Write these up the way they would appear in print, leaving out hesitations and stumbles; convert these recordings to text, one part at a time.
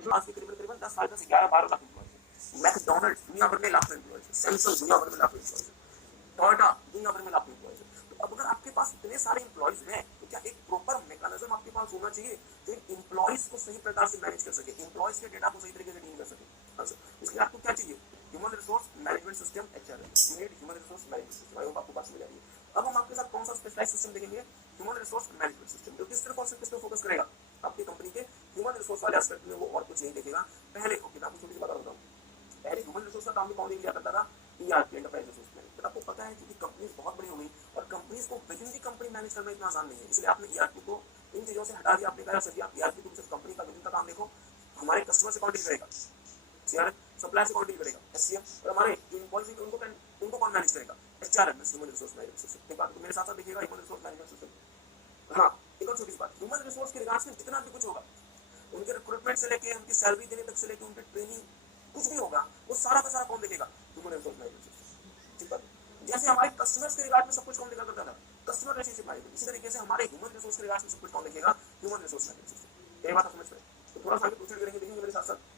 आज के करीबन 10 साल से 11-12 लाख एम्प्लॉयज है। मैकडोनल्ड्स दुनिया भर में लाखों एम्प्लॉयज है, सैमसंग दुनिया भर में लाखों एम्प्लॉयज है, टोयोटा दुनिया भर में लाखों एम्प्लॉयज है। तो अब अगर आपके पास इतने सारे एम्प्लॉयज हैं तो क्या एक प्रॉपर मैकेनिज्म आपके पास होना चाहिए जो एम्प्लॉयज को सही प्रकार से मैनेज कर सके, एम्प्लॉयज के डेटा को सही तरीके से डील कर सके। इसलिए आपको क्या चाहिए? Human resource management system, HRM. You need human resource management system. I hope आपको बात समझ आ रही है। अब हम आपके साथ कौन सा स्पेशलाइज्ड सिस्टम देखेंगे? ह्यूमन रिसोर्स मैनेजमेंट सिस्टम, जो किस तरफ और किस पे फोकस करेगा? आपकी कंपनी के ह्यूमन रिसोर्स वाले एस्पेक्ट में वो और कुछ नहीं देखेगा। पहले ओके, आपको छोटी सी बात बताऊं, पहले ह्यूमन रिसोर्स का काम भी कौन लिया करता था? ERP, enterprise resource management. आपको पता है कि कंपनीज बहुत बड़ी हो गई और कंपनीज को with in the company manage करना इतना आसान नहीं है, इसलिए आपने ईआरपी को इन चीजों से हटा दिया। आपने कहा सर आप ईआरपी को सिर्फ कंपनी का विद इन का काम देखो, हमारे कस्टमर से कौन डील करेगा? सीआरएम। सप्लाई से कौन डील करेगा? एससीएम। और हमारे जो एम्प्लॉयज हैं उनको कौन मैनेज करेगा? HRM, human resource management system. ठीक है, तो मेरे साथ साथ देखिएगा ह्यूमन रिसोर्स मैनेजमेंट सिस्टम। हाँ, एक और छोटी सी बात, ह्यूमन रिसोर्स के रिगार्ड्स में जितना भी कुछ होगा, उनके रिक्रूटमेंट से लेके उनकी सैलरी देने तक से लेके उनकी ट्रेनिंग, कुछ भी होगा वो सारा का सारा कौन देखेगा? Human resource management system. ठीक है, जैसे हमारे कस्टमर्स के रिगार्ड में सब कुछ कौन देखा करता था? Customer relationship management. इसी तरीके से हमारे ह्यूमन रिसोर्स के रिगार्ड में सब कुछ कौन देखेगा? Human resource management system. ये बात आप समझ पाए? तो थोड़ा सा आगे प्रोसीड करेंगे, देखेंगे मेरे साथ साथ।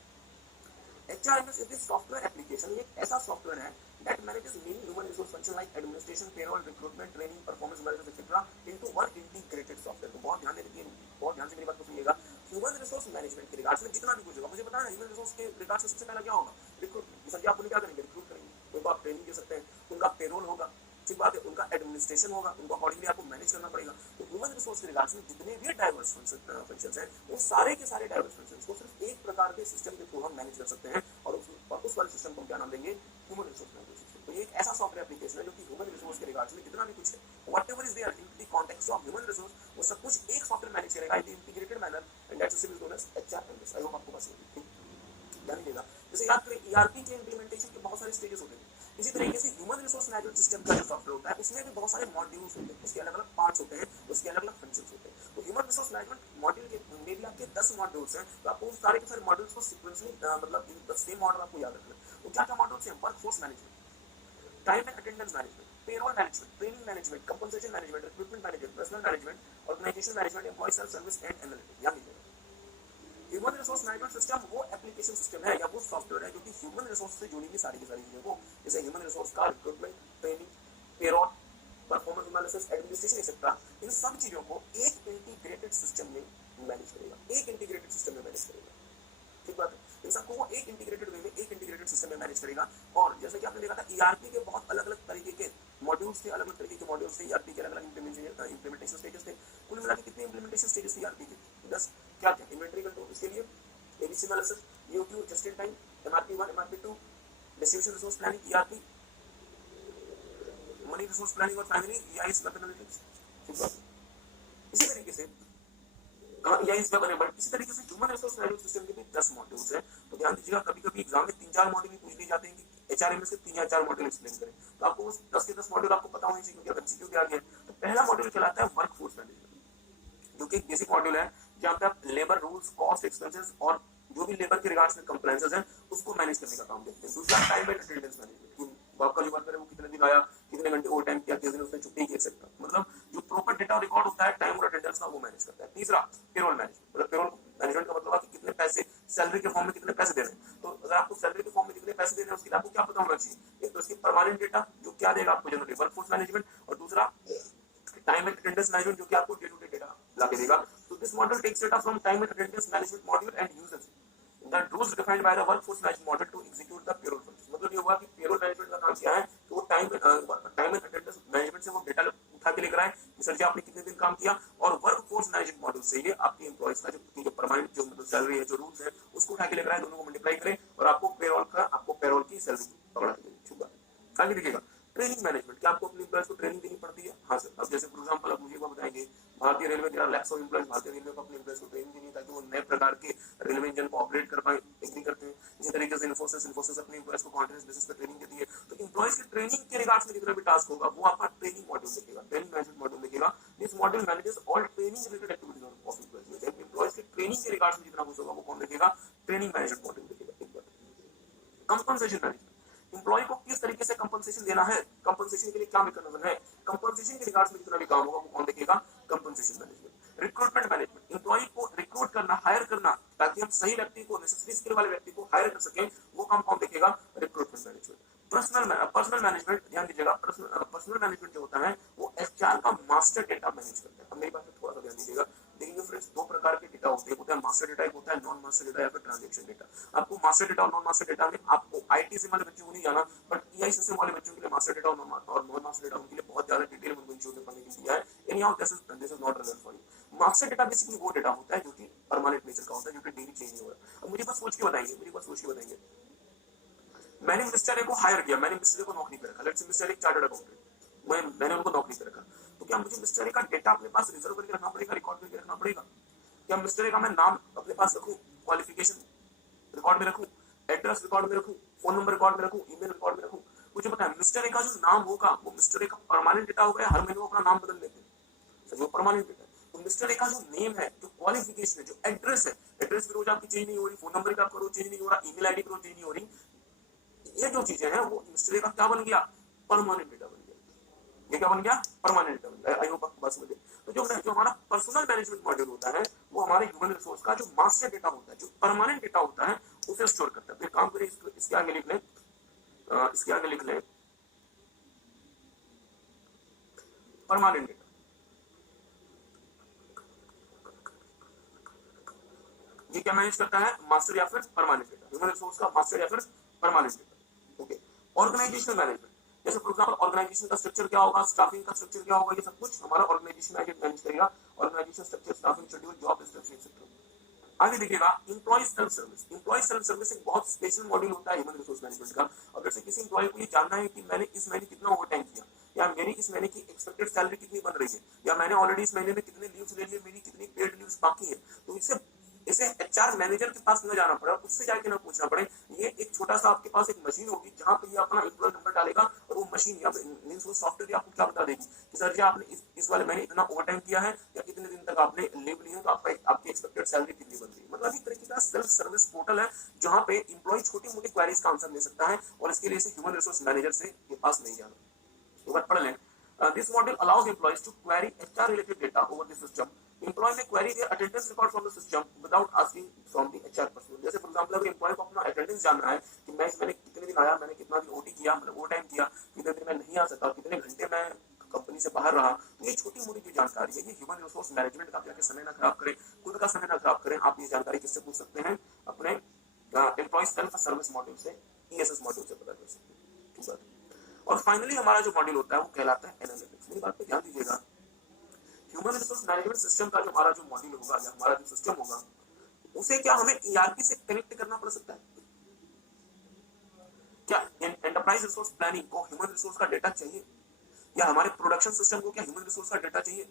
HRMS is a software application, ये एक ऐसा सॉफ्टवेयर है that manages many human resource function like administration, payroll, recruitment, training, performance management etc. into one integrated software। तो बहुत ध्यान देंगे, बहुत ध्यान से मेरी बात को सुनिएगा। ह्यूमन रिसोर्स मैनेजमेंट के रिगार्ड्स में जितना भी कुछ होगा, मुझे बताना ह्यूमन रिसोर्स के रिगार्ड्स में सबसे पहला क्या होगा? रिक्रूटमेंट। सर जी आप उन्हें क्या करेंगे? रिक्रूट करेंगे, उनको आप ट्रेनिंग दे सकते हैं, उनका पेरोल होगा, ठीक बात है, उनका एडमिनिस्ट्रेशन होगा, उनको अकॉर्डिंगली आपको मैनेज करना पड़ेगा। तो ह्यूमन रिसोर्स के रिगार्ड्स में जितने भी डाइवर्स फंक्शंस हैं, वो सारे के सारे डाइवर्स फंक्शंस को सिर्फ एक प्रकार के सिस्टम के थ्रू हम मैनेज कर सकते हैं और उस वाले सिस्टम को क्या नाम देंगे? Human resource management system. तो ये एक ऐसा सॉफ्टवेयर एप्लीकेशन है जो कि ह्यूमन रिसोर्स के रिगार्ड्स में जितना भी कुछ है, whatever is there in the context of human resource, वो सब कुछ एक सॉफ्टवेयर मैनेज करेगा in integrated manner, and that's simple known as HRMS. I hope आपको बस ध्यान दीजिएगा। जैसे याद करें ईआरपी के इंप्लीमेंटेशन के बहुत सारे स्टेजेस होते हैं, इसी तरीके से ह्यूमन रिसोर्स मैनेजमेंट सिस्टम का जो सॉफ्टवेयर होता है उसमें भी बहुत सारे मॉड्यूल्स होते हैं, उसके अलग अलग पार्ट्स होते हैं, उसके अलग अलग फंक्शंस होते हैं। तो ह्यूमन रिसोर्स मैनेजमेंट मॉड्यूल के में भी आपके 10 मॉड्यूल्स हैं, तो आपको उन सारे के सारे मॉड्यूल्स को सीक्वेंसली मतलब इन द सेम ऑर्डर आपको याद रखना है। तो क्या क्या मॉड्यूल्स हैं? Workforce management, time and attendance management, payroll management, training management, compensation management, recruitment management, personnel management, organisation management, employee self service and analytics. याद लीजिएगा, ह्यूमन रिसोर्स मैनेजमेंट सिस्टम वो एप्लीकेशन सिस्टम है या वो सॉफ्टवेयर है जो कि ह्यूमन रिसोर्स से जुड़ी हुई सारी की सारी चीजों को, जैसे ह्यूमन रिसोर्स का recruitment, training, payroll, performance analysis, administration etcetera, इन सब चीजों को एक इंटीग्रेटेड सिस्टम में मैनेज करेगा, एक इंटीग्रेटेड सिस्टम में मैनेज करेगा। ठीक बात है, इन सबको वो एक इंटीग्रेटेड वे में एक इंटीग्रेटेड सिस्टम में मैनेज करेगा। और जैसे कि आपने देखा था ईआरपी के बहुत अलग अलग तरीके के मॉड्यूल्स थे, अलग अलग तरीके के मॉड्यूल्स थे, ईआरपी के अलग अलग इंप्लीमेंटेशन स्टेजेस थे। कुल मिला के कितने इंप्लीमेंटेशन स्टेजेस थे ईआरपी के? 10। क्या क्या? इन्वेंटरी कंट्रोल, इसके लिए ABC analysis, EOQ, just in time, MRP 1, MRP 2, distribution resource planning, ERP, money resource planning और फाइनली ईआईएस वेब एनालिटिक्स। ठीक है, इसी तरीके से इसी तरीके से ह्यूमन रिसोर्स मैनेजमेंट सिस्टम के भी 10 मॉड्यूल्स हैं। तो ध्यान दीजिएगा, कभी-कभी एग्जाम में 3-4 मॉड्यूल पूछ लिए जाते हैं कि एचआरएमएस के 3 या 4 मॉड्यूल एक्सप्लेन करें, तो आपको उस 10 के 10 मॉड्यूल आपको पता होने चाहिए क्योंकि अब एमसीक्यू भी आ गया है। तो पहला मॉड्यूल कहलाता है वर्कफोर्स मैनेजमेंट, जो कि एक बेसिक मॉड्यूल है जहां पे आप लेबर रूल्स, कॉस्ट, एक्सपेंसेस और जो भी लेबर के रिगार्ड्स में कंप्लायंसेस हैं उसको मैनेज करने का काम देखते हैं। दूसरा टाइम एंड अटेंडेंस मैनेजमेंट, आपका जो वर्कर है वो कितने दिन आया, कितने घंटे ओवर टाइम किया, किस दिन उसने छुट्टी की एक्सेट्रा, मतलब जो प्रॉपर डेटा रिकॉर्ड होता है टाइम और अटेंडेंस का, वो मैनेज करता है। तीसरा पेरोल मैनेजमेंट, मतलब पेरोल मैनेजमेंट का मतलब है कि कितने पैसे सैलरी के फॉर्म में कितने पैसे देने हैं। तो अगर आपको सैलरी के फॉर्म में कितने पैसे देने हैं उसके लिए आपको क्या पता होना चाहिए? एक तो इसकी परमानेंट डेटा जो क्या देगा आपको जनरली वर्कफोर्स मैनेजमेंट, और दूसरा टाइम एंड अटेंडेंस मैनेजमेंट जो कि आपको डे टू डे डेटा लाके देगा। तो this model takes data from time and attendance management module and uses the rules defined by the workforce management model to execute the payroll functions। मतलब ये हुआ कि पेरोल मैनेजमेंट का काम क्या है, तो वो टाइम एंड अटेंडेंस मैनेजमेंट से वो डेटा उठा के लेकर आए कि सर जी आपने कितने दिन काम किया, और वर्कफोर्स मैनेजमेंट मॉडल से ये आपके एम्प्लॉइज का जो परमानेंट जो मतलब सैलरी है, जो रूल्स है, उसको उठा के लेकर आए, दोनों को मल्टीप्लाई करें और आपको पेरोल की सैलरी पकड़ा के ठीक है। आगे देखिएगा ट्रेनिंग मैनेजमेंट, क्या आपको अपने एम्प्लॉइज को ट्रेनिंग देनी पड़ती है? हाँ सर। अब जैसे फॉर एग्जांपल आप मुझे बताएंगे भारतीय रेलवे के लैक्स ऑफ एम्प्लॉइज, भारतीय रेलवे को अपने एम्प्लॉइज को ट्रेनिंग देनी है ताकि वो नए प्रकार के रेलवे इंजन को ऑपरेट कर पाए, एग्री करते हैं। इसी तरीके से इन्फोसिस अपने एम्प्लॉइज को कॉन्ट्रैक्ट बेसिस पे ट्रेनिंग देती है। तो एम्प्लॉइज की ट्रेनिंग के रिगार्ड्स में जितना भी टास्क होगा वो आपका ट्रेनिंग मॉड्यूल देखेगा, ट्रेनिंग मैनेजमेंट मॉड्यूल देखेगा। This module manages all training related activities of employees. Employees की ट्रेनिंग के रिगार्ड्स में जितना कुछ होगा वो कौन देखेगा? ट्रेनिंग मैनेजमेंट मॉड्यूल देखेगा। कंपनसेशन मैनेजमेंट, एम्प्लॉय को किस तरीके से कंपनसेशन देना है, कंपनसेशन के लिए क्या मैकेनिज्म है, कंपनसेशन के रिगार्ड्स में जितना भी काम होगा वो कौन देखेगा? Compensation management. Recruitment management, employee को रिक्रूट करना, हायर करना, ताकि हम सही व्यक्ति को, नेसेसरी स्किल वाले व्यक्ति को हायर कर सकें, वो काम कौन देखेगा? Recruitment management. पर्सनल मैनेजमेंट, ध्यान दीजिएगा, पर्सनल मैनेजमेंट जो होता है वो एचआर का मास्टर डेटा मैनेज करता है। अब मेरी बात पे थोड़ा सा ध्यान दीजिएगा। देखिए फ्रेंड्स, दो प्रकार के डेटा होते हैं मास्टर डेटा, एक होता है नॉन मास्टर डेटा या फिर ट्रांजैक्शन डेटा। आपको मास्टर डेटा और नॉन मास्टर डेटा में आपको आईटी से वाले बच्चों को नहीं जाना, बट ईआई सिस्टम वाले बच्चों के लिए मास्टर डेटा और नॉन मास्टर डेटा उनके लिए बहुत ज्यादा डिटेल में उनको पढ़ने के लिए दिया है। Anyhow this is not relevant for you. Master data basically वो डेटा होता है जो कि परमानेंट नेचर का होता है, जो कि डेली चेंज नहीं हो रहा। अब मुझे बस सोच के बताएंगे, मैंने मिस्टर ए को हायर किया, मैंने मिस्टर ए को नौकरी पे रखा, let's say mister A chartered accountant, मैंने उनको नौकरी पे रखा, तो क्या मुझे मिस्टर ए का डेटा अपने पास रिजर्व करके रखना पड़ेगा, रिकॉर्ड करके रखना पड़ेगा? क्या मिस्टर ए का मैं नाम अपने पास रखूं, क्वालिफिकेशन रिकॉर्ड में रखूं, एड्रेस रिकॉर्ड में रखूं, फोन नंबर रिकॉर्ड में रखूं, ईमेल रिकॉर्ड में रखूं? मुझे पता है मिस्टर ए का जो नाम होगा वो मिस्टर ए का परमानेंट डेटा होगा, हर महीने वो अपना नाम बदल लेते हैं, वो परमानेंट डेटा है। तो मिस्टर ए का जो नेम है, जो क्वालिफिकेशन है, जो एड्रेस है, एड्रेस भी रोज आपकी चेंज नहीं हो रही, फोन नंबर भी आपका रोज चेंज नहीं हो रहा, ईमेल आईडी भी रोज चेंज नहीं हो रही, ये जो चीजें हैं वो मिस्टर ए का क्या बन गया? परमानेंट डेटा बन गया। ये क्या बन गया? परमानेंट डेटा बन गया। आई होप आपको बात समझ। तो जो हमारा पर्सनल मैनेजमेंट मॉड्यूल होता है वो हमारे ह्यूमन रिसोर्स का जो मास्टर डेटा होता है, जो परमानेंट डेटा होता है, उसे स्टोर करता है। तो एक काम करिए, इसके आगे लिख लें, परमानेंट डेटा। ये क्या मैनेज करता है? मास्टर या फिर परमानेंट डेटा। ह्यूमन रिसोर्स का मास्टर या फिर permanent data. Okay. Organisational management, जैसे फॉर एग्जांपल ऑर्गेनाइजेशन का स्ट्रक्चर क्या होगा, स्टाफिंग का स्ट्रक्चर क्या होगा, ये सब कुछ हमारा ऑर्गेनाइजेशन मैनेज करेगा। Organisation structure, staffing schedule, job description etcetera. आगे देखिएगा employee self service. Employee self service एक बहुत स्पेशल मॉड्यूल होता है ह्यूमन रिसोर्स मैनेजमेंट का। अगर से किसी एम्प्लॉय को ये जानना है कि मैंने इस महीने कितना ओवरटाइम किया, या मेरी इस महीने की एक्सपेक्टेड सैलरी कितनी बन रही है, या मैंने ऑलरेडी इस महीने में कितने लीव्स ले लिए, मेरी कितनी पेड लीव्स बाकी है, तो इसे एचआर मैनेजर के पास न जाना पड़े, उससे जाके ना पूछना पड़े। ये एक छोटा सा आपके पास एक मशीन होगी जहां पे ये अपना एम्प्लॉय नंबर डालेगा, और वो मशीन या मींस वो सॉफ्टवेयर आपको क्या बता देगी कि सर जी आपने इस वाले महीने इतना ओवरटाइम किया है, या कितने दिन तक आपने लीव ली है, तो आपकी एक्सपेक्टेड सैलरी कितनी बन रही है। मतलब एक तरीके का सेल्फ सर्विस पोर्टल है जहां पे एम्प्लॉय छोटी मोटी क्वेरीज का आंसर दे सकता है, और इसके लिए ह्यूमन रिसोर्स मैनेजर से के पास नहीं जाना। एक बार पढ़ लें। This model allows employees to query HR-related data over the system. Employee may query their attendance record from the system without asking from the HR person. जैसे फॉर एग्जांपल अगर employ को अपना अटेंडेंस जानना है कि मैंने कितने दिन आया, मैंने कितना दिन ओटी किया, मतलब ओवर टाइम किया, कितने दिन मैं नहीं आ सका, कितने घंटे मैं कंपनी से बाहर रहा, तो ये छोटी मोटी जो जानकारी है, ये ह्यूमन रिसोर्स मैनेजमेंट का जाके समय ना खराब करें, खुद का समय ना खराब करें। आप ये जानकारी किससे पूछ सकते हैं? अपने एम्प्लॉय सेल्फ सर्विस मॉड्यूल से, ESS मॉड्यूल से पता कर सकते हैं। ठीक है। और फाइनली हमारा जो मॉड्यूल होता है वो कहलाता है एनालिटिक्स। मेरी बात पे ध्यान दीजिएगा, ह्यूमन रिसोर्स मैनेजमेंट सिस्टम का जो हमारा जो मॉड्यूल होगा, या हमारा जो सिस्टम होगा, उसे क्या हमें ERP से कनेक्ट करना पड़ सकता है? क्या एंटरप्राइज रिसोर्स प्लानिंग को ह्यूमन रिसोर्स का डेटा चाहिए, या हमारे प्रोडक्शन सिस्टम को क्या ह्यूमन रिसोर्स का डेटा चाहिए,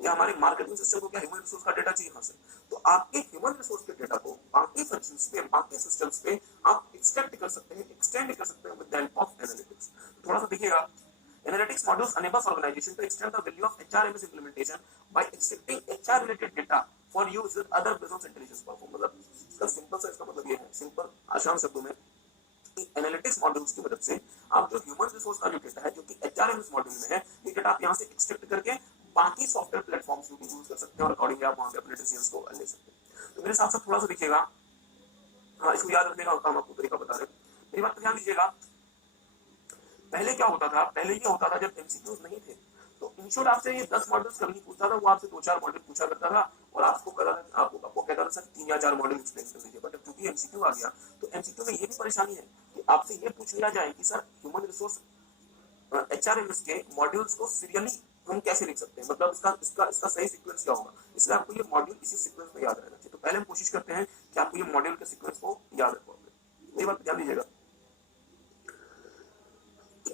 या हमारे मार्केटिंग सिस्टम को क्या ह्यूमन रिसोर्स का डेटा चाहिए? हाँ सर। तो आपके ह्यूमन रिसोर्स के डेटा को बाकी फंक्शंस पे, बाकी सिस्टम्स पे आप एक्सटेंड कर सकते हैं with the help of analytics. थोड़ा सा देखिएगा, Analytics modules enables organization to extend the value of HRMS implementation by extracting HR related data for use with other business intelligence platform। मतलब इसका सिंपल सा इसका मतलब ये है, सिंपल आसान शब्दों में, कि एनालिटिक्स मॉड्यूल्स की मदद से आप जो ह्यूमन रिसोर्स का जो डेटा है, जो कि HRMS मॉड्यूल में है, ये डेटा आप यहाँ से एक्सट्रैक्ट करके बाकी सॉफ्टवेयर प्लेटफॉर्म्स को यूज कर सकते हैं, और अकॉर्डिंगली आप वहां पे अपने डिसीजंस को ले सकते हैं। तो मेरे साथ साथ थोड़ा सा देखिएगा, हाँ इसको याद रखने का हम आपको तरीका बता रहे हैं। मेरी बात ध्यान दीजिएगा, पहले क्या होता था? पहले ये होता था जब एमसीक्यूज नहीं थे, तो इंश्योर आपसे ये 10 मॉडल्स कभी नहीं पूछता था, वो आपसे 2-4 मॉडल पूछा करता था, और आपको कहता था सर 3 या 4 मॉडल एक्सप्लेन कर दीजिए। बट क्योंकि एमसीक्यू आ गया, तो एमसीक्यू में ये भी परेशानी है कि आपसे ये पूछ लिया जाए कि सर ह्यूमन रिसोर्स HRMS के मॉड्यूल्स को सीरियली हम कैसे लिख सकते हैं, मतलब इसका सही सीक्वेंस क्या होगा। इसलिए आपको ये मॉड्यूल इसी सीक्वेंस में याद रहना चाहिए। तो पहले हम कोशिश करते हैं कि आपको ये मॉड्यूल के सीक्वेंस को याद रखो। ये बात ध्यान दीजिएगा,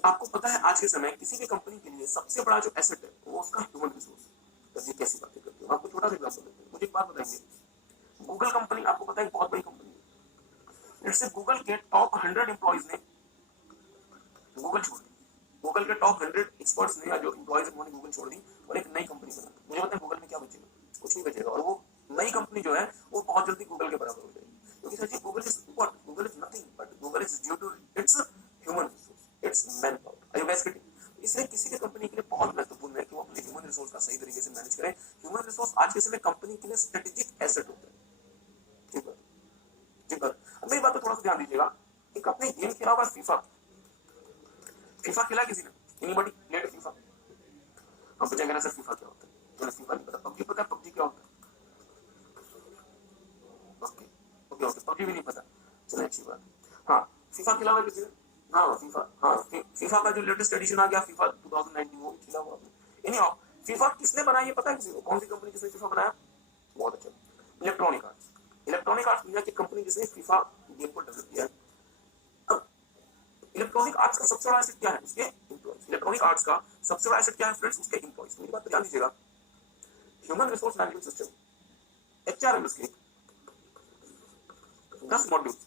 आपको पता है आज के समय किसी भी कंपनी के लिए सबसे बड़ा जो एसेट है वो उसका ह्यूमन रिसोर्स। तो ये कैसी बातें करते हो? आपको छोटा सा एग्जांपल देते हैं। मुझे एक बात बताएंगे, गूगल कंपनी आपको पता है बहुत बड़ी कंपनी है। इससे गूगल के टॉप 100 एम्प्लॉइज ने गूगल छोड़ दी। गूगल के टॉप 100 एक्सपर्ट्स ने, या जो एम्प्लॉइज उन्होंने गूगल छोड़ दी और एक नई कंपनी बना। मुझे पता है गूगल में क्या बचेगा? कुछ नहीं बचेगा, और वो नई कंपनी जो है वो बहुत जल्दी गूगल के बराबर हो जाएगी। क्योंकि sir ji Google is nothing but Google is due to its human resource, its manpower. Are you guys getting? इसलिए किसी भी कंपनी के लिए बहुत महत्वपूर्ण है कि वो अपने ह्यूमन रिसोर्स का सही तरीके से मैनेज करें। ह्यूमन रिसोर्स आज के समय कंपनी कितने स्ट्रेटेजिक एसेट होते हैं। ठीक है, ठीक है। अब मेरी बात पे थोड़ा सा ध्यान दीजिएगा। एक आपने गेम खेला हुआ फीफा, फीफा खेला किसी ने? Anybody played FIFA? हम पूछेंगे ना सर फीफा क्या होता है, तो फीफा नहीं पता। पबजी पता है? पबजी क्या होता है? ओके ओके ओके, पबजी भी नहीं पता, चलो अच्छी बात है। हाँ, फीफा खेला हुआ किसी ने? हाँ फीफा, हाँ फीफा का जो लेटेस्ट एडिशन आ गया फीफा 2019 वो खेला हुआ आपने? एनीहाउ, फीफा किसने बनाया ये पता है किसी को? कौन सी कंपनी जिसने फीफा बनाया? बहुत अच्छा, इलेक्ट्रॉनिक आर्ट्स। इलेक्ट्रॉनिक आर्ट्स दुनिया की कंपनी जिसने फीफा गेम को डेवलप किया है। अब इलेक्ट्रॉनिक आर्ट्स का सबसे बड़ा एसेट क्या है? उसके एम्प्लॉइज। इलेक्ट्रॉनिक आर्ट्स का सबसे बड़ा एसेट क्या है फ्रेंड्स? उसके एम्प्लॉइज। मेरी बात ध्यान दीजिएगा, human resource management system HRMS के 10 मॉड्यूल्स,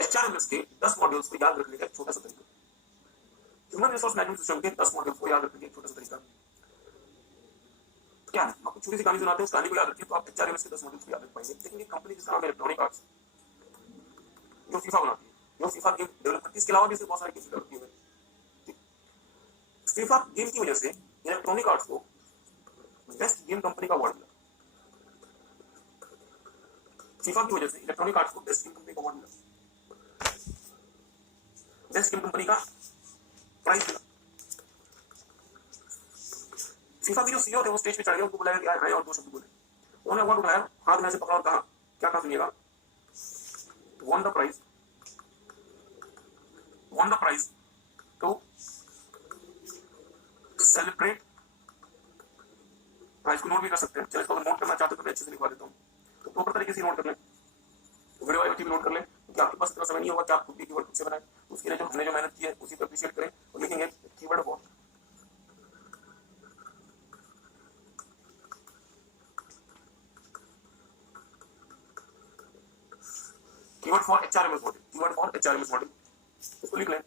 HRMS के 10 मॉड्यूल्स को याद रखने का एक छोटा सा तरीका, ह्यूमन रिसोर्स मैनेजमेंट सिस्टम के 10 मॉड्यूल्स को याद रखने का एक छोटा सा तरीका क्या है? आपको छोटी सी कहानी सुनाते हैं, उस कहानी को याद रखिए तो आप HRMS के 10 मॉड्यूल्स को याद रख पाएंगे। लेकिन एक कंपनी जिसका नाम है इलेक्ट्रॉनिक आर्ट्स, जो फीफा बनाती है, जो फीफा गेम डेवलप करती है, इसके अलावा भी बहुत सारे गेम डेवलप किए हुए। फीफा गेम की वजह से इलेक्ट्रॉनिक आर्ट्स को बेस्ट गेम कंपनी का अवार्ड मिला। फीफा की वजह से इलेक्ट्रॉनिक आर्ट्स को बेस्ट गेम कंपनी का अवार्ड मिला, बेस्ट गेम कंपनी का प्राइज मिला। फीफा के जो सीईओ थे वो स्टेज पे चढ़ गए, उनको बुलाया गया है और दो शब्द बोले, उन्होंने अवार्ड उठाया, हाथ में से पकड़ा और कहा, क्या कहा सुनिएगा, won the prize to celebrate। Prize को नोट भी कर सकते हैं, चलो इसको नोट करना चाहते हो तो मैं अच्छे से लिखवा देता हूँ, तो प्रॉपर तरीके से नोट कर लें, वीडियो आई भी नोट कर लें, क्योंकि आपके पास इतना समय नहीं होगा कि आप खुद भी कीवर्ड खुद से बनाएं। उसके लिए जो हमने जो मेहनत की है उसी को अप्रिशिएट करें और लिखेंगे keyword for HRMS model, keyword for HRMS model, इसको लिख लें।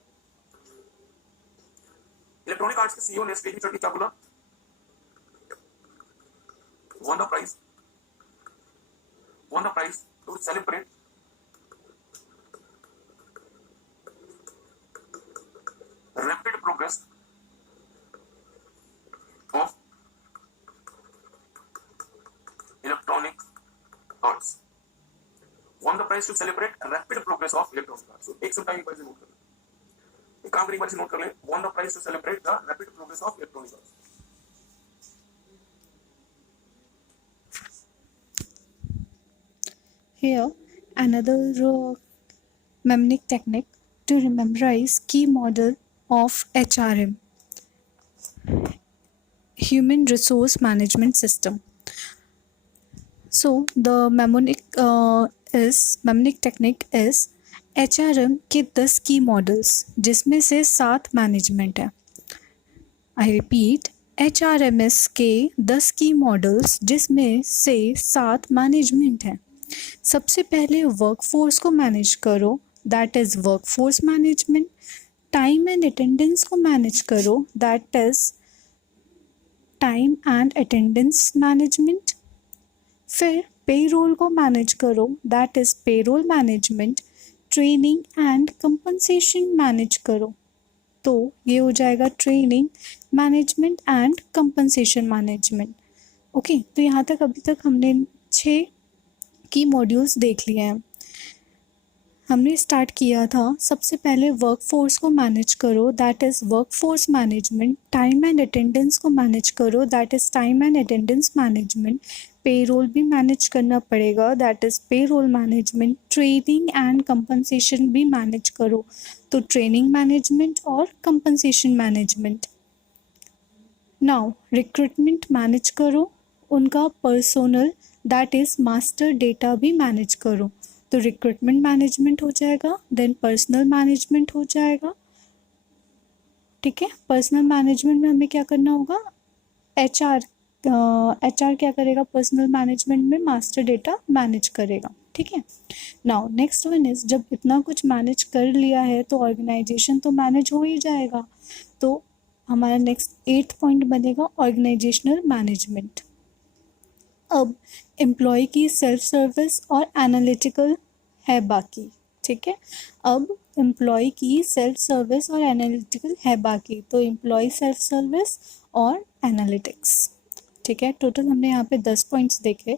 इलेक्ट्रॉनिक आर्ट्स के सीईओ ने स्टेज पे चढ़ के क्या बोला? won the prize to celebrate rapid progress of electronic arts। won the prize to celebrate rapid progress of electronic arts। So एक टाइम पर से नोट कर लें, एक काम एक बार से नोट कर लें, won the prize to celebrate the rapid progress of electronic arts। Here, another mnemonic technique to memorize key model of HRM, Human Resource Management System. So the mnemonic technique is HRM के 10 की models जिसमें से 7 management है। I repeat, HRMS के 10 की models जिसमें से 7 management हैं। सबसे पहले वर्कफोर्स को मैनेज करो, that is workforce management. Time and attendance को मैनेज करो, that is time and attendance management. फिर पेरोल को मैनेज करो, that is payroll management. Training and compensation manage करो, तो ये हो जाएगा training management and compensation management. Okay, तो यहाँ तक अभी तक हमने 6 की मॉड्यूल्स देख लिए हैं। हमने स्टार्ट किया था सबसे पहले वर्कफोर्स को मैनेज करो, that is workforce management. Time and attendance को मैनेज करो, that is time and attendance management. Payroll भी मैनेज करना पड़ेगा, that is payroll management. Training and compensation भी मैनेज करो, तो ट्रेनिंग मैनेजमेंट और compensation management. Now recruitment manage करो, उनका personnel that is master data भी मैनेज करो, तो रिक्रूटमेंट मैनेजमेंट हो जाएगा। देन पर्सनल मैनेजमेंट हो जाएगा। ठीक है, पर्सनल मैनेजमेंट में हमें क्या करना होगा? HR क्या करेगा? पर्सनल मैनेजमेंट में मास्टर डेटा मैनेज करेगा। ठीक है, नाउ नेक्स्ट वन इज, जब इतना कुछ मैनेज कर लिया है तो ऑर्गेनाइजेशन तो मैनेज हो ही जाएगा, तो हमारा नेक्स्ट 8th पॉइंट बनेगा ऑर्गेनाइजेशनल मैनेजमेंट। अब एम्प्लॉय की सेल्फ सर्विस और एनालिटिकल है बाकी। ठीक है, अब एम्प्लॉय की सेल्फ सर्विस और एनालिटिकल है बाकी, तो एम्प्लॉय सेल्फ सर्विस और एनालिटिक्स। ठीक है, टोटल हमने यहाँ पे 10 पॉइंट्स देखे।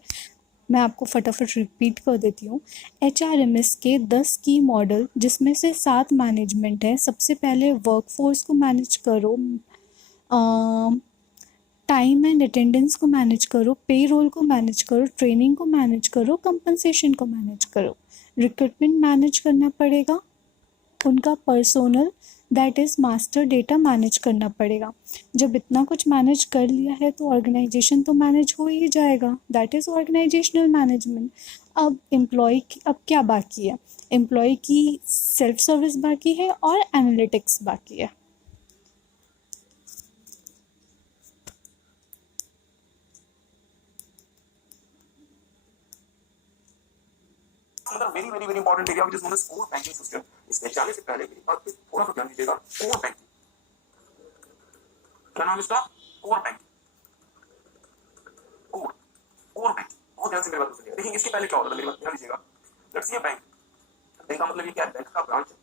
मैं आपको फटाफट रिपीट कर देती हूँ। HRMS के 10 की मॉडल, जिसमें से 7 मैनेजमेंट है। सबसे पहले वर्कफोर्स को मैनेज करो, टाइम एंड अटेंडेंस को मैनेज करो, पे रोल को मैनेज करो, ट्रेनिंग को मैनेज करो, कंपनसेशन को मैनेज करो, रिक्रूटमेंट मैनेज करना पड़ेगा, उनका personnel that is master data manage करना पड़ेगा। जब इतना कुछ मैनेज कर लिया है तो ऑर्गेनाइजेशन तो मैनेज हो ही जाएगा, दैट इज़ ऑर्गेनाइजेशनल मैनेजमेंट। अब अब क्या बाकी है? एम्प्लॉय की सेल्फ सर्विस बाकी है और एनालिटिक्स बाकी है। Very very very important area which is known as core banking system. इसमें जाने से पहले मेरी बात पे थोड़ा सा ध्यान दीजिएगा। कोर बैंकिंग, क्या नाम इसका? Core banking. Core core banking, बहुत ध्यान से मेरी बात सुनिए। देखिए इसके पहले क्या होता है, मेरी बात ध्यान दीजिएगा। लेट्स सी बैंक, बैंक का मतलब ये क्या है? बैंक का ब्रांच है।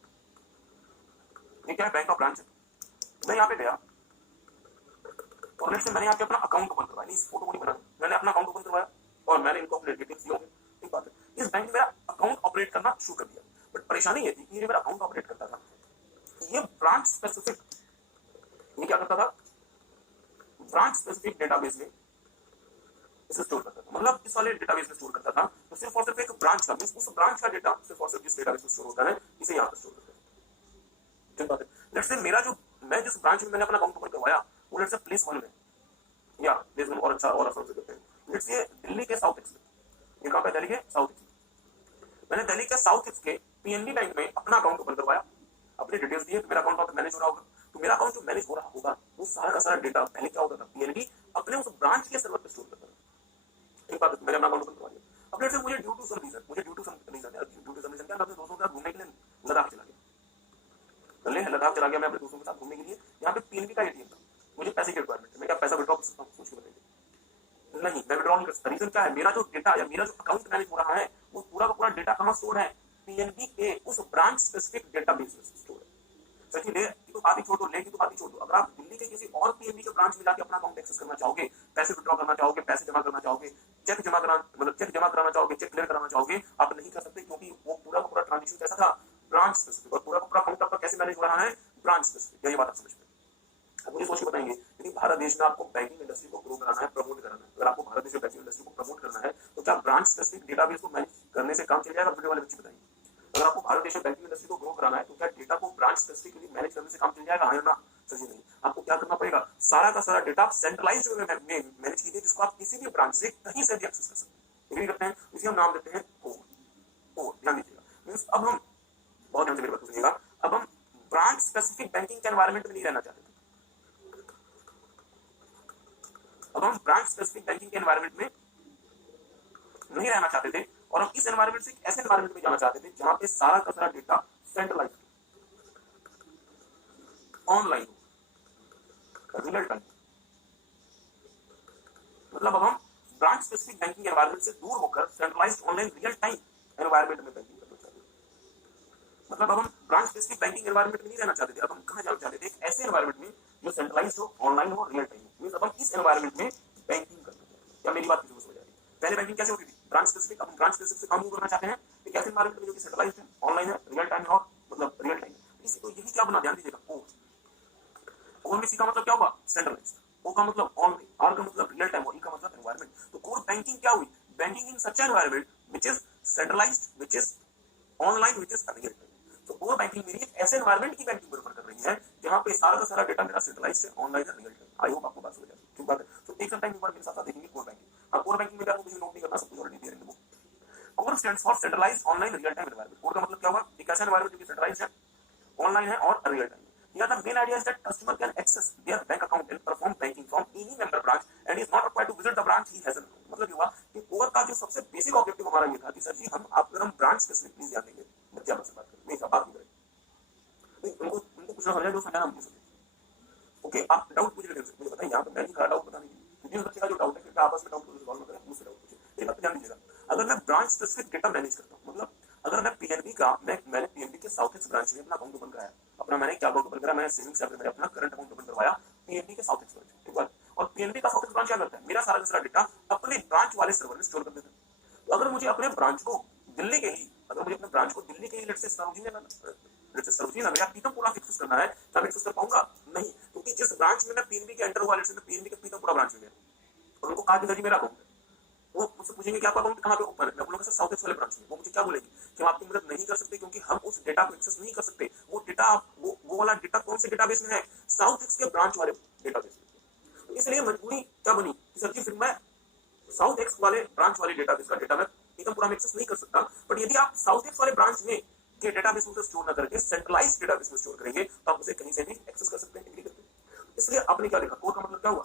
ये क्या है? बैंक का ब्रांच है। मैं यहाँ पे गया और लेट्स से मैंने यहाँ पे अपना अकाउंट ओपन करवाया। इस फोटो को नहीं बना, मैंने अपना अकाउंट ओपन करवाया और मैंने इनको अपने डिटेल्स दिए होंगे। ठीक बात है। इस बैंक में मेरा अकाउंट ऑपरेट करना शुरू कर दिया, बट परेशानी ये थी कि ये मेरा अकाउंट ऑपरेट करता था, ये ब्रांच स्पेसिफिक, ये क्या करता था? ब्रांच स्पेसिफिक डेटाबेस में इसे स्टोर करता था। मतलब इस वाले डेटाबेस में स्टोर करता था, तो सिर्फ और सिर्फ एक ब्रांच का, मींस उस ब्रांच का डेटा सिर्फ और सिर्फ जिस डेटाबेस में स्टोर होता है इसे यहाँ पर स्टोर करता है। ठीक बात है। लेट्स से मेरा जो, मैं जिस ब्रांच में मैंने अपना अकाउंट ओपन करवाया वो लेट्स से प्लेस 1 में, या प्लेस 1 और अच्छा और आसान से करते हैं। लेट्स से दिल्ली के साउथ एक्स में, ये कहाँ पे? दिल्ली के साउथ एक्स में। मैंने दिल्ली के साउथ एक्स के पीएनबी बैंक में अपना अकाउंट ओपन करवाया, अपने डिटेल्स दिए, मेरा अकाउंट मैनेज हो रहा होगा। तो मेरा अकाउंट जो मैनेज हो रहा होगा वो सारा का सारा डेटा पहले क्या होता था? पीएनबी अपने उस ब्रांच के सर्वर पे स्टोर करता था। एक बात, मैंने अपना अकाउंट ओपन करवा लिया। अब लेट्स से मुझे ड्यू टू सम रीजन क्या, मैं अपने दोस्तों के साथ घूमने के लिए लद्दाख चला गया। लद्दाख चला गया मैं अपने दोस्तों के साथ घूमने के लिए। यहाँ पे पीएनबी का एटीएम था, मुझे पैसे की रिक्वायरमेंट है। मैं क्या पैसा विड्रॉ कर सकता हूँ? सोच के बताइए। नहीं, मैं विड्रॉ नहीं कर सकता। रीजन क्या है? मेरा जो डेटा या मेरा जो अकाउंट मैनेज हो रहा है वो पूरा का पूरा डेटा कहाँ स्टोर है? पीएनबी के उस ब्रांच स्पेसिफिक डेटाबेस में स्टोर है। सचिन ले की तो बात ही छोड़ दो, ले की तो बात ही छोड़ दो। अगर आप दिल्ली के किसी और पीएनबी के ब्रांच में जाके अपना अकाउंट एक्सेस करना चाहोगे, पैसे विड्रॉ करना चाहोगे, पैसे जमा करना चाहोगे, चेक जमा कराना चाहोगे, चेक क्लियर कराना चाहोगे, आप नहीं कर सकते, क्योंकि वो पूरा का पूरा ट्रांजेक्शन कैसा था? Branch specific. और पूरा का पूरा अकाउंट आपका कैसे मैनेज हो रहा है? Branch specific. ये बात आप समझ में। अब मुझे सोच के बताएंगे, यदि भारत देश में आपको बैंकिंग इंडस्ट्री को ग्रो कराना है, प्रमोट कराना है, अगर आपको भारत देश में बैंकिंग इंडस्ट्री को प्रमोट करना है तो क्या ब्रांच स्पेसिफिक डेटाबेस को मैनेज करने से काम चल जाएगा? वीडियो वाले बच्चे बताइए। अगर आपको भारत देश में बैंकिंग इंडस्ट्री को ग्रो कराना है तो क्या डेटा को ब्रांच स्पेसिफिकली मैनेज करने से काम चल जाएगा? हाँ या ना? सर जी नहीं। आपको क्या करना पड़ेगा? सारा का सारा डेटा सेंट्रलाइज्ड वे में मैनेज कीजिए, जिसको आप किसी भी ब्रांच से कहीं से भी एक्सेस कर सकते हैं। एग्री करते हैं? इसे हम नाम देते हैं कोर। कोर, ध्यान दीजिएगा। मींस अब हम, बहुत ध्यान से मेरी बात सुनिएगा, अब हम ब्रांच स्पेसिफिक बैंकिंग के एनवायरनमेंट में नहीं रहना चाहते थे। अब हम ब्रांच स्पेसिफिक बैंकिंग के एनवायरनमेंट में नहीं रहना चाहते थे और हम इस एनवायरनमेंट से ऐसे एनवायरनमेंट में जाना चाहते थे जहां पे सारा का सारा data centralised, online, real time. मतलब अब हम ब्रांच स्पेसिफिक बैंकिंग एनवायरनमेंट से दूर होकर centralised, online, real time environment में बैंकिंग करना चाहते थे। मतलब अब हम ब्रांच स्पेसिफिक बैंकिंग एनवायरनमेंट में नहीं रहना चाहते थे, अब हम कहां जाना चाहते थे? एक ऐसे एनवायरनमेंट में जो सेंट्रलाइज्ड हो, ऑनलाइन हो, रियल टाइम हो। अब हम इस एनवायरनमेंट में बैंकिंग करना चाहते हैं। क्या मेरी बात समझ में आ रही है? पहले बैंकिंग कैसे होती थी? Branch specific. अब हम ब्रांच स्पेसिफिक से काम करना चाहते हैं एक ऐसे एनवायरनमेंट में जो कि सेंट्रलाइज्ड है, ऑनलाइन है, रियल टाइम है, और मतलब रियल टाइम है। तो यही क्या बना, ध्यान दीजिएगा, कोर। कोर में सी का मतलब क्या होगा? सेंट्रलाइज्ड। ओ का मतलब ऑनलाइन, आर का मतलब रियल टाइम और ई का मतलब एनवायरनमेंट। तो कोर बैंकिंग क्या हुई? Banking in such environment which is centralised, which is online, which is real time. तो कोर बैंकिंग मेरी एक ऐसे एनवायरनमेंट की बैंकिंग प्रेफर कर रही है जहां पे सारा का सारा डेटा मेरा सेंट्रलाइज्ड है, ऑनलाइन है, रियल टाइम। आई होप आपको बात समझ आ रही है। ठीक बात है। तो एक टाइम एक बार मेरे साथ देखेंगे कोर बैंकिंग। अब कोर बैंकिंग में आपको कुछ नोट नहीं करना, सब कुछ ऑलरेडी दे रहे हैं। Core stands for centralised, online, real time environment. Core का मतलब क्या होगा? एक ऐसा एनवायरनमेंट जो कि सेंट्रलाइज्ड है, ऑनलाइन है और रियल टाइम है। Here the main idea is that customer can access their bank account and perform banking from any member branch and is not required to visit the branch he has an account. मतलब ये हुआ कि core का जो सबसे basic objective हमारा ये था कि सर जी हम अगर हम ब्रांच स्पेसिफिक प्लीज ध्यान देंगे, बच्चे आपसे बात करें, नहीं सब बात नहीं करें, उनको कुछ ना समझा जो समझाना हमको समझे। ओके, आप डाउट पूछ रहे थे, मुझे बताइए यहाँ पे मैं नहीं खड़ा डाउट बताने के लिए, क्योंकि उस बच्चे का जो डाउट है फिर आपस में डाउट को रिजॉल्व करें, मुझसे डाउट पूछे। एक बात ध्यान दीजिएगा, अगर मैं ब्रांच स्पेसिफिक डेटा मैनेज करता हूँ, मतलब अगर मैं पीएनबी का, मैंने पीएनबी के साउथ एक्स ब्रांच में अपना अकाउंट ओपन कराया, अपना मैंने क्या अकाउंट ओपन करा? मैंने सेविंग्स ऐप में अपना करंट अकाउंट ओपन करवाया पीएनबी के साउथ एक्स ब्रांच। ठीक है। और पीएनबी का साउथ एक्स ब्रांच क्या करता है, मेरा सारा का सारा डेटा अपने ब्रांच वाले सर्वर में स्टोर कर देता है। तो अगर मुझे अपने ब्रांच को दिल्ली के ही, अगर मुझे अपने ब्रांच को दिल्ली के ही लेट्स से सरोजिनी नगर या पीतमपुरा एक्सेस करना है, तो मैं एक्सेस कर पाऊंगा नहीं, क्योंकि जिस ब्रांच में मैं पीएनबी के एंटर हुआ, लेट्स से मैं पीएनबी के पीतमपुरा ब्रांच में गया और उनको कहा कि मेरा अकाउंट है, वो मुझसे पूछेंगे कि आपका अकाउंट कहाँ पे ओपन है, मैं बोलूंगा सर साउथ एक्स वाले ब्रांच में। वो मुझे क्या बोलेंगे कि हम आपकी मदद नहीं कर सकते क्योंकि हम उस डेटा को एक्सेस नहीं कर सकते। वो डेटा, वो वाला डेटा कौन से डेटाबेस में है, साउथ एक्स के ब्रांच वाले डेटाबेस में। तो इसलिए मजबूरी क्या बनी कि सर जी फिर मैं साउथ एक्स वाले ब्रांच वाले डेटाबेस का डेटा मैं पीतमपुरा में एक्सेस नहीं कर सकता। बट यदि आप साउथ एक्स वाले ब्रांच में के डेटाबेस में स्टोर न करके सेंट्रलाइज्ड डेटाबेस में स्टोर करेंगे तो आप उसे कहीं से भी एक्सेस कर सकते हैं, एग्री करते हैं। इसलिए आपने क्या लिखा, कोर का मतलब क्या हुआ,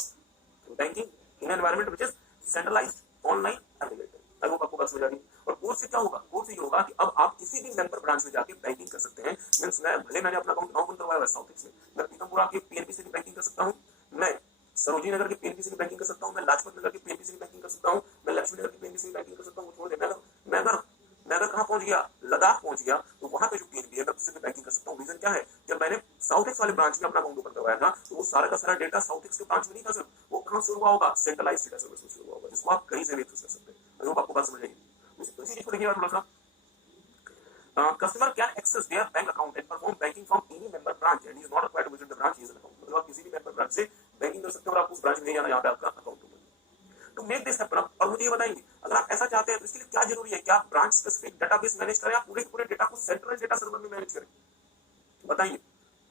banking in environment which is centralised online aggregator. I hope आपको बात समझ आ रही है। और कोर से क्या होगा, कोर से ये होगा कि अब आप किसी भी मेंबर ब्रांच में जाके बैंकिंग कर सकते हैं। मींस मैं भले मैंने अपना अकाउंट ओपन करवाया है साउथ एक्स में, मैं पीतमपुरा के पीएनबी से भी बैंकिंग कर सकता हूं, मैं सरोजिनी नगर के पीएनबी से भी बैंकिंग कर सकता हूं, मैं लाजपत नगर के पीएनबी से भी बैंकिंग कर सकता हूं, मैं लक्ष्मी नगर के पीएनबी से भी बैंकिंग कर सकता हूं। छोड़ दे, मैं अगर कहां पहुंच गया, लद्दाख पहुंच गया, तो वहां पे जो पीएनबी है मैं उससे भी बैंकिंग कर सकता हूं। रीजन क्या है, जब मैंने साउथ एक्स वाले ब्रांच में अपना अकाउंट ओपन करवाया था तो वो सारा का सारा डेटा साउथ एक्स के ब्रांच में नहीं था सर, वो कहां से हुआ होगा, सेंट्रलाइज्ड डेटा सर्विस से हुआ होगा, जिसको आप कहीं से भी एक्सेस कर सकते हैं। आई होप आपको बात समझ आएगी। इसी चीज को देखिएगा थोड़ा सा, customer can access their bank account and perform banking from any member branch and he is not required to visit the branch, he is an account। मतलब आप किसी भी member branch से बैंकिंग कर सकते हो और आप उस ब्रांच में नहीं जाना जहाँ पे आपका अकाउंट होगा। तो मेक दिस हैपन। और मुझे ये बताइए, अगर आप ऐसा चाहते हैं तो इसके लिए क्या जरूरी है, क्या ब्रांच स्पेसिफिक डेटाबेस मैनेज करें या पूरे डेटा को सेंट्रल डेटा सर्वर में मैनेज करें, बताइए।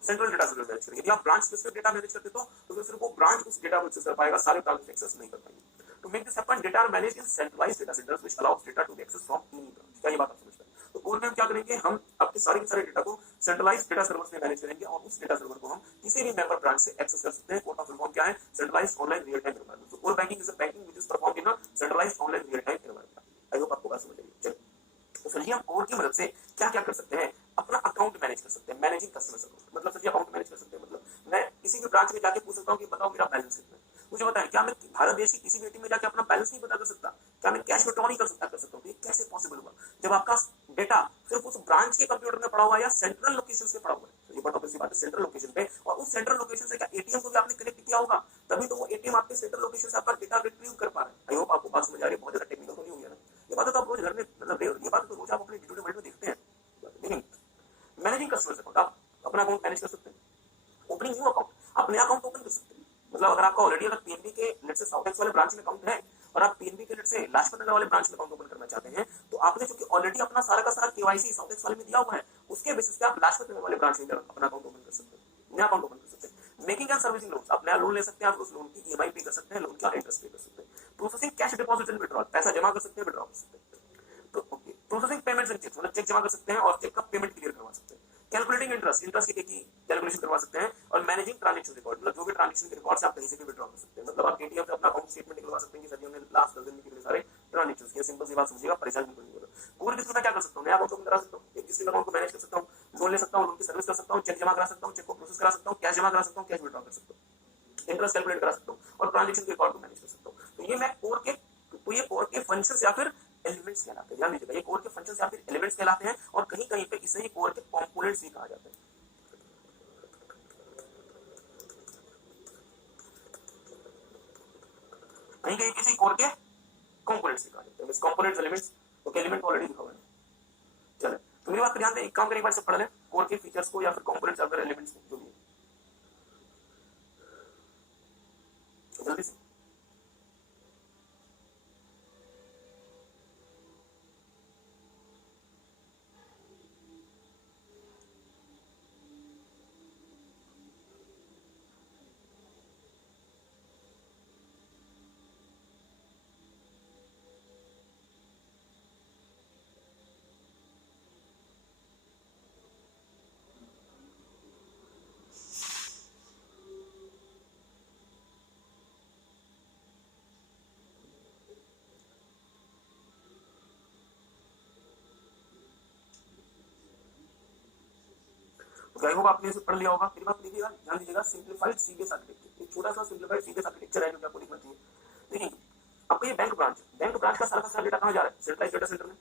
सेंट्रल डेटा सर्वर मैनेज करें। यदि आप ब्रांच स्पेसिफिक डेटा मैनेज करते तो फिर वो ब्रांच उस डेटा को एक्सेस कर पाएगा, सारे ब्रांच एक्सेस नहीं कर पाएंगे। तो make this happen, data manage in centralised data centres which allows data to be access from any branch. क्या ये बात आप समझ पाए? तो कोर में हम क्या करेंगे, हम आपके सारे के सारे डेटा को सेंट्रलाइज्ड डेटा सर्वर में मैनेज करेंगे और उस डेटा सर्वर को हम किसी भी मेंबर ब्रांच से एक्सेस कर सकते हैं। कोर का फुल फॉर्म क्या है, centralised online real time environment. तो core banking is a banking which is performed in a centralised online real time environment. I hope आपको बात समझ आई। चलिए, तो सर हम कोर की मदद से क्या क्या कर सकते हैं, अपना अकाउंट मैनेज कर सकते हैं, मैनेजिंग कस्टमर अकाउंट। मतलब सर अकाउंट मैनेज कर सकते हैं, मतलब मैं किसी भी ब्रांच में जाके पूछ सकता हूँ कि बताओ मेरा बैलेंस कितना है, मुझे बताएं। क्या मैं भारत देश की किसी भी एटीएम में जाके अपना बैलेंस नहीं पता कर सकता? क्या मैं कैश विड्रॉ नहीं कर सकता हूँ? ये कैसे पॉसिबल हुआ जब आपका डेटा सिर्फ उस ब्रांच के कंप्यूटर में पड़ा हुआ है या सेंट्रल लोकेशन पे पड़ा हुआ है? तो ये बड़ा ऑब्वियस बात है, सेंट्रल लोकेशन पे। और उस सेंट्रल लोकेशन से क्या एटीएम को भी आपने कनेक्ट किया होगा, तभी तो वो एटीएम आपके सेंट्रल लोकेशन से आपका डेटा रिट्रीव कर पा रहा है। आई होप आपको बात समझ आ रही है, बहुत ज्यादा टेक्निकल तो नहीं हो गया ना। ये बात तो आप रोज घर में, मतलब ये बात तो रोज आप अपने डे-टू-डे वर्ल्ड में देखते हैं। लेकिन मैनेजिंग कस्टमर्स अकाउंट, आप अपना अकाउंट मैनेज कर सकते हैं। ओपनिंग न्यू अकाउंट, आप नया अकाउंट ओपन कर सकते हैं। मतलब अगर आपका ऑलरेडी अगर पीएनबी के लेट्स से साउथ एक्स वाले ब्रांच में अकाउंट है और आप पीएनबी के लेट्स से लाजपत नगर वाले ब्रांच में अकाउंट ओपन करना चाहते हैं, तो आपने चूंकि ऑलरेडी अपना सारा का सारा केवाईसी साउथ एक्स वाले में दिया हुआ है, उसके बेसिस पे आप लाजपत नगर वाले ब्रांच में अपना अकाउंट ओपन कर सकते हैं, नया अकाउंट ओपन कर सकते हैं। मेकिंग एंड सर्विसिंग लोन, आप नया लोन ले सकते हैं, आप उस लोन की ईएमआई पे कर सकते हैं, लोन का इंटरेस्ट पे कर सकते हैं। Processing cash deposit and withdrawal, पैसा जमा कर सकते हैं, विड्रॉ कर सकते हैं। प्रोसेसिंग पेमेंट्स एंड चेक, मतलब चेक जमा कर सकते हैं और चेक का पेमेंट क्लियर करवा सकते हैं। कैलकुलेटिंग इंटरेस्ट की कैलकुलेशन करवा सकते हैं। और मैनेजिंग ट्रांजैक्शन रिकॉर्ड, मतलब जो भी ट्रांजैक्शन के रिकॉर्ड्स आप कहीं से भी विड्रॉ कर सकते हैं। मतलब आप एटीएम से अपना अकाउंट स्टेटमेंट निकलवा सकते हैं कि सर हमने लास्ट 10 दिन में कितने सारे ट्रांजैक्शंस किए। सिंपल सी बात समझिएगा, परेशान नहीं होगा। कोर किस में क्या कर सकता हूं, नया अकाउंट ओपन करा सकता हूं, एक्जिस्टिंग अकाउंट को मैनेज कर सकता हूं, लोन ले सकता हूं, लोन की सर्विस कर सकता हूं, चेक जमा करा सकता हूं, चेक को प्रोसेस करा सकता हूं, कैश जमा करा सकता हूं, कैश विड्रॉ कर सकता हूं, इंटरेस्ट कैलकुलेट करा सकता हूं और ट्रांजैक्शन के रिकॉर्ड को मैनेज कर सकता हूं। तो ये मैं कोर के फंक्शंस या फिर एलिमेंट्स कहलाते हैं। ध्यान दीजिएगा, ये कोर के फंक्शंस या फिर एलिमेंट्स कहलाते हैं और कहीं कहीं पे इसे ही कोर के कंपोनेंट्स भी कहा जाता है। कहीं कहीं किसी कोर के कंपोनेंट्स भी कहा जाता है। इस components elements, okay element already लिखा हुआ है। चलो तो मेरी बात पर ध्यान दें, एक काम करें, एक बार से पढ़ लें कोर के फीचर्स को या फिर कंपोनेंट्स या फिर एलिमेंट्स जो भी जल्दी से। तो आई होप आपने इसे पढ़ लिया होगा। मेरी बात देखिएगा, ध्यान दीजिएगा, सिंप्लीफाइड सीबीएस आर्किटेक्चर, एक छोटा सा सिंप्लीफाइड सीबीएस आर्किटेक्चर है जो आपको लिखना चाहिए। देखिए आपका ये बैंक ब्रांच का सारा डेटा कहां जा रहा है, सेंट्रलाइज्ड डेटा सेंटर में।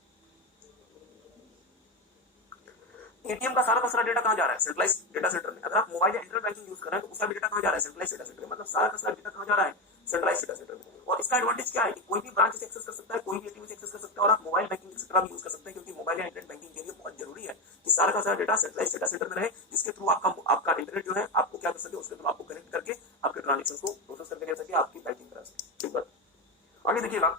एटीएम का सारा डेटा कहां जा रहा है, सेंट्रलाइज्ड डेटा सेंटर में। अगर आप मोबाइल या इंटरनेट बैंकिंग यूज कर रहे हैं तो उसका भी डेटा कहां जा रहा है, सेंट्रलाइज्ड डेटा सेंटर में। मतलब सारा डेटा कहां जा रहा है, सेंट्रलाइज्ड डेटा सेंटर में। और इसका एडवांटेज क्या है कि कोई भी ब्रांच से एक्सेस कर सकता है, कोई भी एटीएम से एक्सेस कर सकता है, और आप मोबाइल बैंकिंग एक्सेट्रा भी यूज कर सकते हैं, क्योंकि मोबाइल या इंटरनेट बैंकिंग के लिए बहुत जरूरी है कि सारा का सारा डेटा सेंट्रलाइज्ड डेटा सेंटर में रहे, जिसके थ्रू आपका इंटरनेट जो है आपको क्या कर सके, उसके थ्रू आपको कनेक्ट करके आपके ट्रांजेक्शन को प्रोसेस करके दे सके, आपकी बैंकिंग करा सके। ठीक बात। आगे देखिएगा,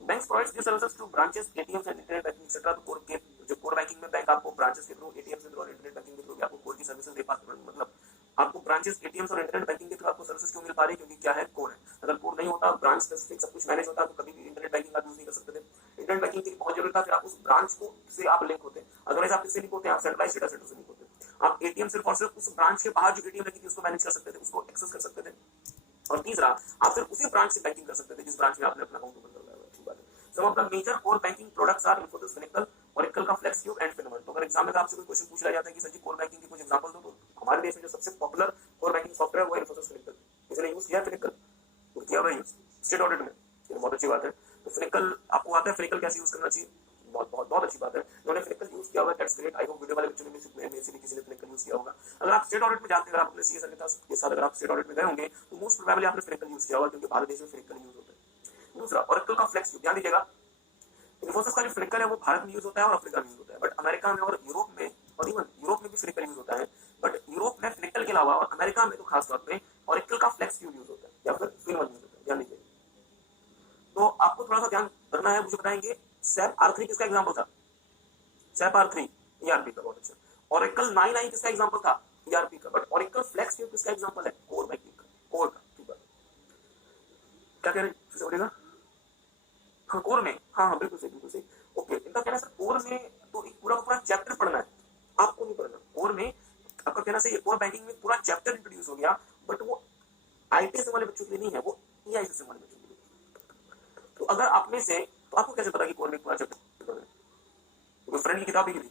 banks provides these services to branches, ATMs and internet banking etc. तो कोर के जो कोर बैंकिंग में बैंक आपको ब्रांचेस के थ्रू, एटीएम के थ्रू और इंटरनेट बैंकिंग के थ्रू आपको कोर की सर्विसेज दे पाते हैं। मतलब आपको ब्रांचेस, एटीएम्स और इंटरनेट बैंकिंग के थ्रू आपको सर्विसेज क्यों मिल पा रही है, क्योंकि क्या है, कोर है। अगर कोर नहीं होता, ब्रांच स्पेसिफिक सब कुछ मैनेज होता, तो कभी भी इंटरनेट बैंकिंग आप यूज नहीं कर सकते थे। इंटरनेट बैंकिंग की बहुत जरूरत था, फिर आप उस ब्रांच को से आप लिंक होते, अदरवाइज आप किससे लिंक होते हैं, आप सेंट्रलाइज्ड डेटा सेंटर से लिंक होते। आप एटीएम सिर्फ और सिर्फ उस ब्रांच के बाहर जो एटीएम लगी थी उसको मैनेज कर सकते थे, उसको एक्सेस कर सकते थे। और तीसरा, आप सिर्फ उसी ब्रांच से बैंकिंग कर सकते थे जिस ब्रांच में आपने अपना अकाउंट ओपन करवाया है। ठीक बात है। Some of the major core banking products are Infosys Finacle, Oracle का FlexCube and Finable। तो अगर एग्जाम में आपसे कोई क्वेश्चन पूछ लिया जाता है कि सर जी कोर बैंकिंग के कुछ एग्जांपल दो, तो हमारे देश में जो सबसे पॉपुलर कोर बैंकिंग सॉफ्टवेयर वो है Infosys Finacle। इसने यूज किया Finacle, तो किया हुआ यूज स्टेट ऑडिट में, ये बहुत अच्छी बात है। तो Finacle आपको आता है, Finacle कैसे यूज करना चाहिए, बहुत बहुत बहुत अच्छी बात है। उन्होंने Finacle यूज किया हुआ है, that's great. I hope video वाले बच्चों ने में से भी किसी ने Finacle यूज किया होगा। अगर आप स्टेट ऑडिट में जाते हैं, अगर आप अपने सीए सर के साथ अगर आप स्टेट ऑडिट में गए होंगे, तो मोस्ट प्रोबेबली आपने Finacle यूज किया होगा, क्योंकि भारत देश में Finacle यूज होता है। दूसरा, Oracle का FlexCube, ध्यान दीजिएगा, इन्फोसिस का जो Finacle है वो भारत में यूज होता है और अफ्रीका में यूज होता है, बट अमेरिका में और यूरोप में, और इवन यूरोप में भी Finacle यूज होता है, बट यूरोप में Finacle के अलावा और अमेरिका में तो खास तौर पे Oracle का FlexCube यूज होता है या फिर Finable यूज होता है। ध्यान दीजिए, तो आपको थोड़ा सा ध्यान रखना है। मुझे बताएंगे SAP R3 किसका एग्जांपल था, SAP R3 ERP का, बहुत अच्छा। Oracle 9i किसका एग्जांपल था, ERP का, बट Oracle FlexCube किसका एग्जांपल है, कोर बैंकिंग का, कोर का। ठीक है, क्या कह रहे हैं, फिर से बोलिएगा। हाँ, कोर में, हाँ हाँ बिल्कुल सही, बिल्कुल सही। ओके, इनका कहना है कोर में तो एक पूरा पूरा चैप्टर पढ़ना है, आपको नहीं पढ़ना। कोर में आपका कहना सही है, कोर बैंकिंग में पूरा चैप्टर इंट्रोड्यूस हो गया, बट वो आईटीएस वाले बच्चों के लिए नहीं है, वो ईआई सिस्टम वाले बच्चों के लिए। तो अगर आप में से, तो आपको कैसे पता कि कोर में पूरा चैप्टर पढ़ना है, तो फ्रेंड की किताब भी ली।